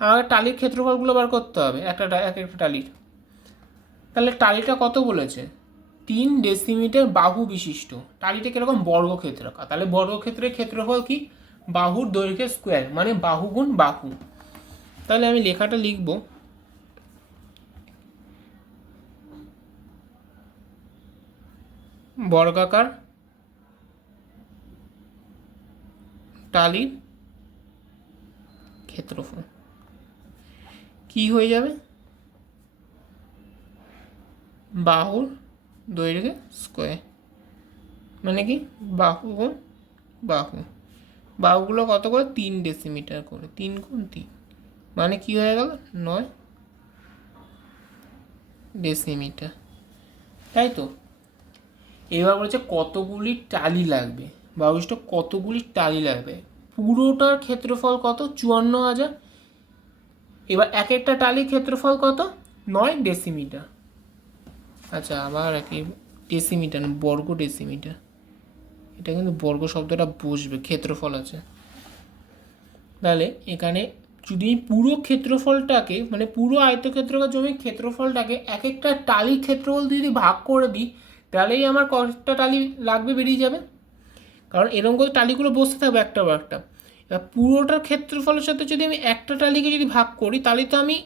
আমাকে টালির ক্ষেত্রফলগুলো বার করতে হবে, এক একটা টালির। তাহলে টালিটা কত বলেছে, 3 ডেসিমিটার বাহু বিশিষ্ট। টালিটা কীরকম, বর্গক্ষেত্রাকার, তাহলে বর্গক্ষেত্রের ক্ষেত্রফল কি, বাহুর দৈর্ঘ্যের স্কোয়ার, মানে বাহু গুণ বাহু। তাহলে আমি লেখাটা লিখব, বর্গাকার টালির ক্ষেত্রফল কি হয়ে যাবে, বাহুর দৈর্ঘ্য স্কোয়ার, মানে কি বাহু গুণ বাহু। বাহুগুলো কত করে, 3 ডেসিমিটার করে, 3 গুণ 3, মানে কি হয়ে গেল 9 ডেসিমিটার, তাই তো। এবার বলছে কতগুলি টালি লাগবে, বাহুবিশিষ্ট কতগুলি টালি লাগবে। পুরোটার ক্ষেত্রফল কত, 54,000। এবার এক একটা টালির ক্ষেত্রফল কত, 9 ডেসিমিটার। আচ্ছা, আবার একই ডেসিমিটার, বর্গ ডেসিমিটার, এটা কিন্তু বর্গ শব্দটা বসবে, ক্ষেত্রফল আছে। তাহলে এখানে যদি পুরো ক্ষেত্রফলটাকে, মানে পুরো আয়তক্ষেত্রাকার জমির ক্ষেত্রফলটাকে এক একটা টালির ক্ষেত্রফল যদি ভাগ করে দিই, তাহলেই আমার কতটা টালি লাগবে বেরিয়ে যাবে। কারণ এরকম করে টালিগুলো বসতে থাকবে একটা বা একটা। এবার পুরোটার ক্ষেত্রফলের সাথে যদি আমি একটা টালিকে যদি ভাগ করি, তাহলে তো আমি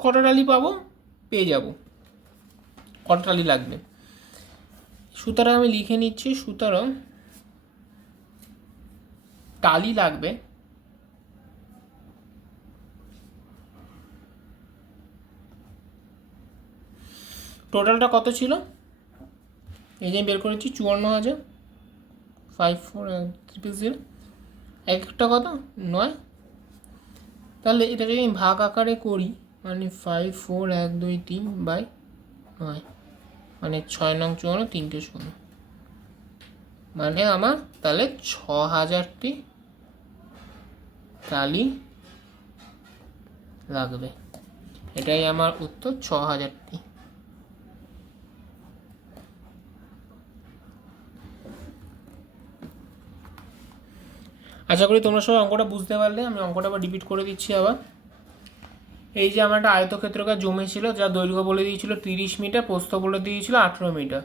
কটা টালি পাবো, পেয়ে যাব কটা টালি লাগবে। সুতরাং আমি লিখে নিচ্ছি, সুতরাং টালি লাগবে টোটালটা কত ছিল, এই যে বের করেছি 54,000, 54360, একটা কত 9। তাহলে এটা যদি আমি ভাগ আকারে করি, মানে 54123 বাই নয়, মানে 6 নং 54 3টে 0, মানে আমার তাহলে 6000টি টালি লাগবে। এটাই আমার উত্তর, 6000টি। আশা করি তোমরা সবাই অঙ্কটা বুঝতে পারলে। আমি অঙ্কটা আবার রিপিট করে দিচ্ছি আবার। এই যে আমার একটা আয়তক্ষেত্রাকার জমি ছিল, যার দৈর্ঘ্য বলে দিয়েছিল 30 মিটার, প্রস্থ বলে দিয়েছিল 18 মিটার।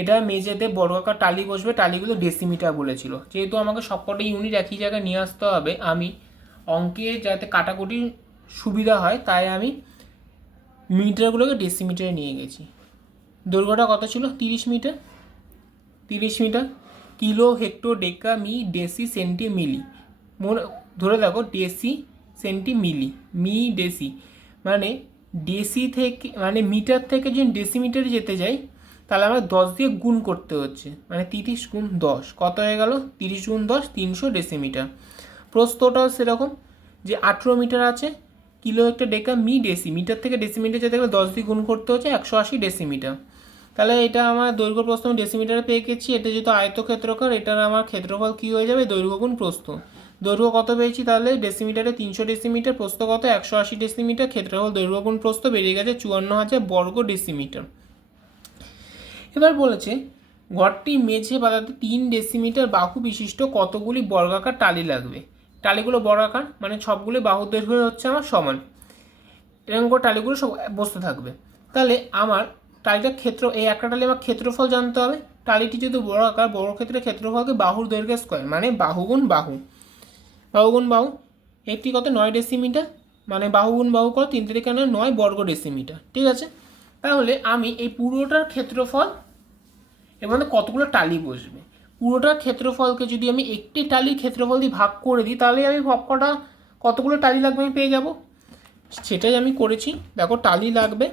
এটা মেঝেতে বর্গাকার টালি বসবে, টালিগুলো ডেসিমিটার বলেছিল। যেহেতু আমাকে সবকটা ইউনিট একই জায়গায় নিয়ে আসতে হবে, আমি অঙ্কে যাতে কাটাকুটি সুবিধা হয় তাই আমি মিটারগুলোকে ডেসিমিটারে নিয়ে গেছি। দৈর্ঘ্যটা কত ছিল? 30 metre. 30 metre. Kilo, hecto, deca, me, deci, centi, মিলি। মনে ধরে দেখো, ডেসি, সেন্টি, মিলি, মি, ডেসি, মানে ডেসি থেকে, মানে মিটার থেকে যদি ডেসিমিটারে যেতে যাই তাহলে আমার 10 দিয়ে গুণ করতে হচ্ছে, মানে 30 গুণ 10 কত হয়ে গেল? 30 গুণ 10 300 ডেসিমিটার। প্রস্থটাও সেরকম, যে 18 মিটার আছে, kilo, hecto, deca, me, deci, metre থেকে ডেসিমিটার যেতে গেলে 10 দিয়ে গুণ করতে হচ্ছে 180 ডেসিমিটার। তাহলে এটা আমার দৈর্ঘ্য প্রস্থ আমি ডেসিমিটারে পেয়ে গেছি। এটা যেহেতু আয়তক্ষেত্রাকার, এটার আমার ক্ষেত্রফল কী হয়ে যাবে? দৈর্ঘ্য গুণ প্রস্থ। দৈর্ঘ্য কত পেয়েছি? তাহলে ডেসিমিটারে 300 ডেসিমিটার, প্রস্থ কত? 180 ডেসিমিটার, ক্ষেত্রফল দৈর্ঘ্য গুণ প্রস্থ বেরিয়ে গেছে 54,000 বর্গ ডেসিমিটার। এবার বলেছে ঘরটি মেঝে বাঁধাতে 3 ডেসিমিটার বাহু বিশিষ্ট কতগুলি বর্গাকার টালি লাগবে। টালিগুলো বর্গাকার, মানে সবগুলো বাহুর দৈর্ঘ্য হচ্ছে আমার সমান, এরকম করে টালিগুলো সব বসতে থাকবে। তাহলে আমার টালিটার ক্ষেত্র, এই একটা টালি আমার ক্ষেত্রফল জানতে হবে। টালিটি যদি বড় আকার, বড় ক্ষেত্রে ক্ষেত্রফলকে বাহুর দৈর্ঘ্যের স্কোয়ার, মানে বাহু গুণ বাহু, বাহু গুণ বাহু। একটি কত? 9 ডেসিমিটার, মানে বাহু গুণ বাহু কত? 3 থেকে 9 বর্গ ডেসিমিটার। ঠিক আছে, তাহলে আমি এই পুরোটার ক্ষেত্রফল, এর মধ্যে কতগুলো টালি বসবে, পুরোটার ক্ষেত্রফলকে যদি আমি একটি টালির ক্ষেত্রফল দিয়ে ভাগ করে দিই তাহলে আমি সবকটা কতগুলো টালি লাগবে আমি পেয়ে যাব। সেটাই আমি করেছি। দেখো, টালি লাগবে,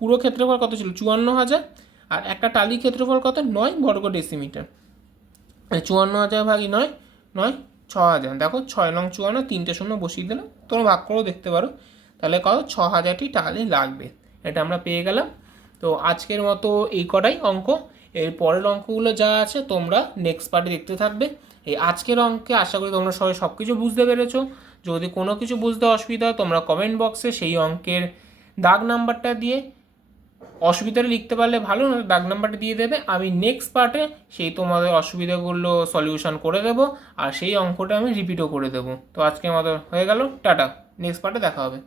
পুরো ক্ষেত্রফল কত ছিল? 54,000, আর একটা টালির ক্ষেত্রফল কত? 9 বর্গ ডেসিমিটার। 54,000 ভাগই 9, 9 6,000। দেখো, 6 নং 54, 3টে 0 বসিয়ে দিলাম, তোমরা ভাগ করেও দেখতে পারো। তাহলে কত? 6000টি টালি লাগবে, এটা আমরা পেয়ে গেলাম। তো আজকের মতো এই কটাই অঙ্ক। এর পরের অঙ্কগুলো যা আছে তোমরা নেক্সট পার্টে দেখতে থাকবে। এই আজকের অঙ্কে আশা করি তোমরা সবাই সব কিছু বুঝতে পেরেছো। যদি কোনো কিছু বুঝতে অসুবিধা হয় তোমরা কমেন্ট বক্সে সেই অঙ্কের দাগ নাম্বারটা দিয়ে অসুবিধাটা লিখতে পারলে ভালো, না দাগ নাম্বারটা দিয়ে দেবে। আমি নেক্সট পার্টে সেই তোমাদের অসুবিধাগুলো সলিউশন করে দেবো, আর সেই অঙ্কটা আমি রিপিটও করে দেবো। তো আজকের মতো হয়ে গেল, টাটা, নেক্সট পার্টে দেখা হবে।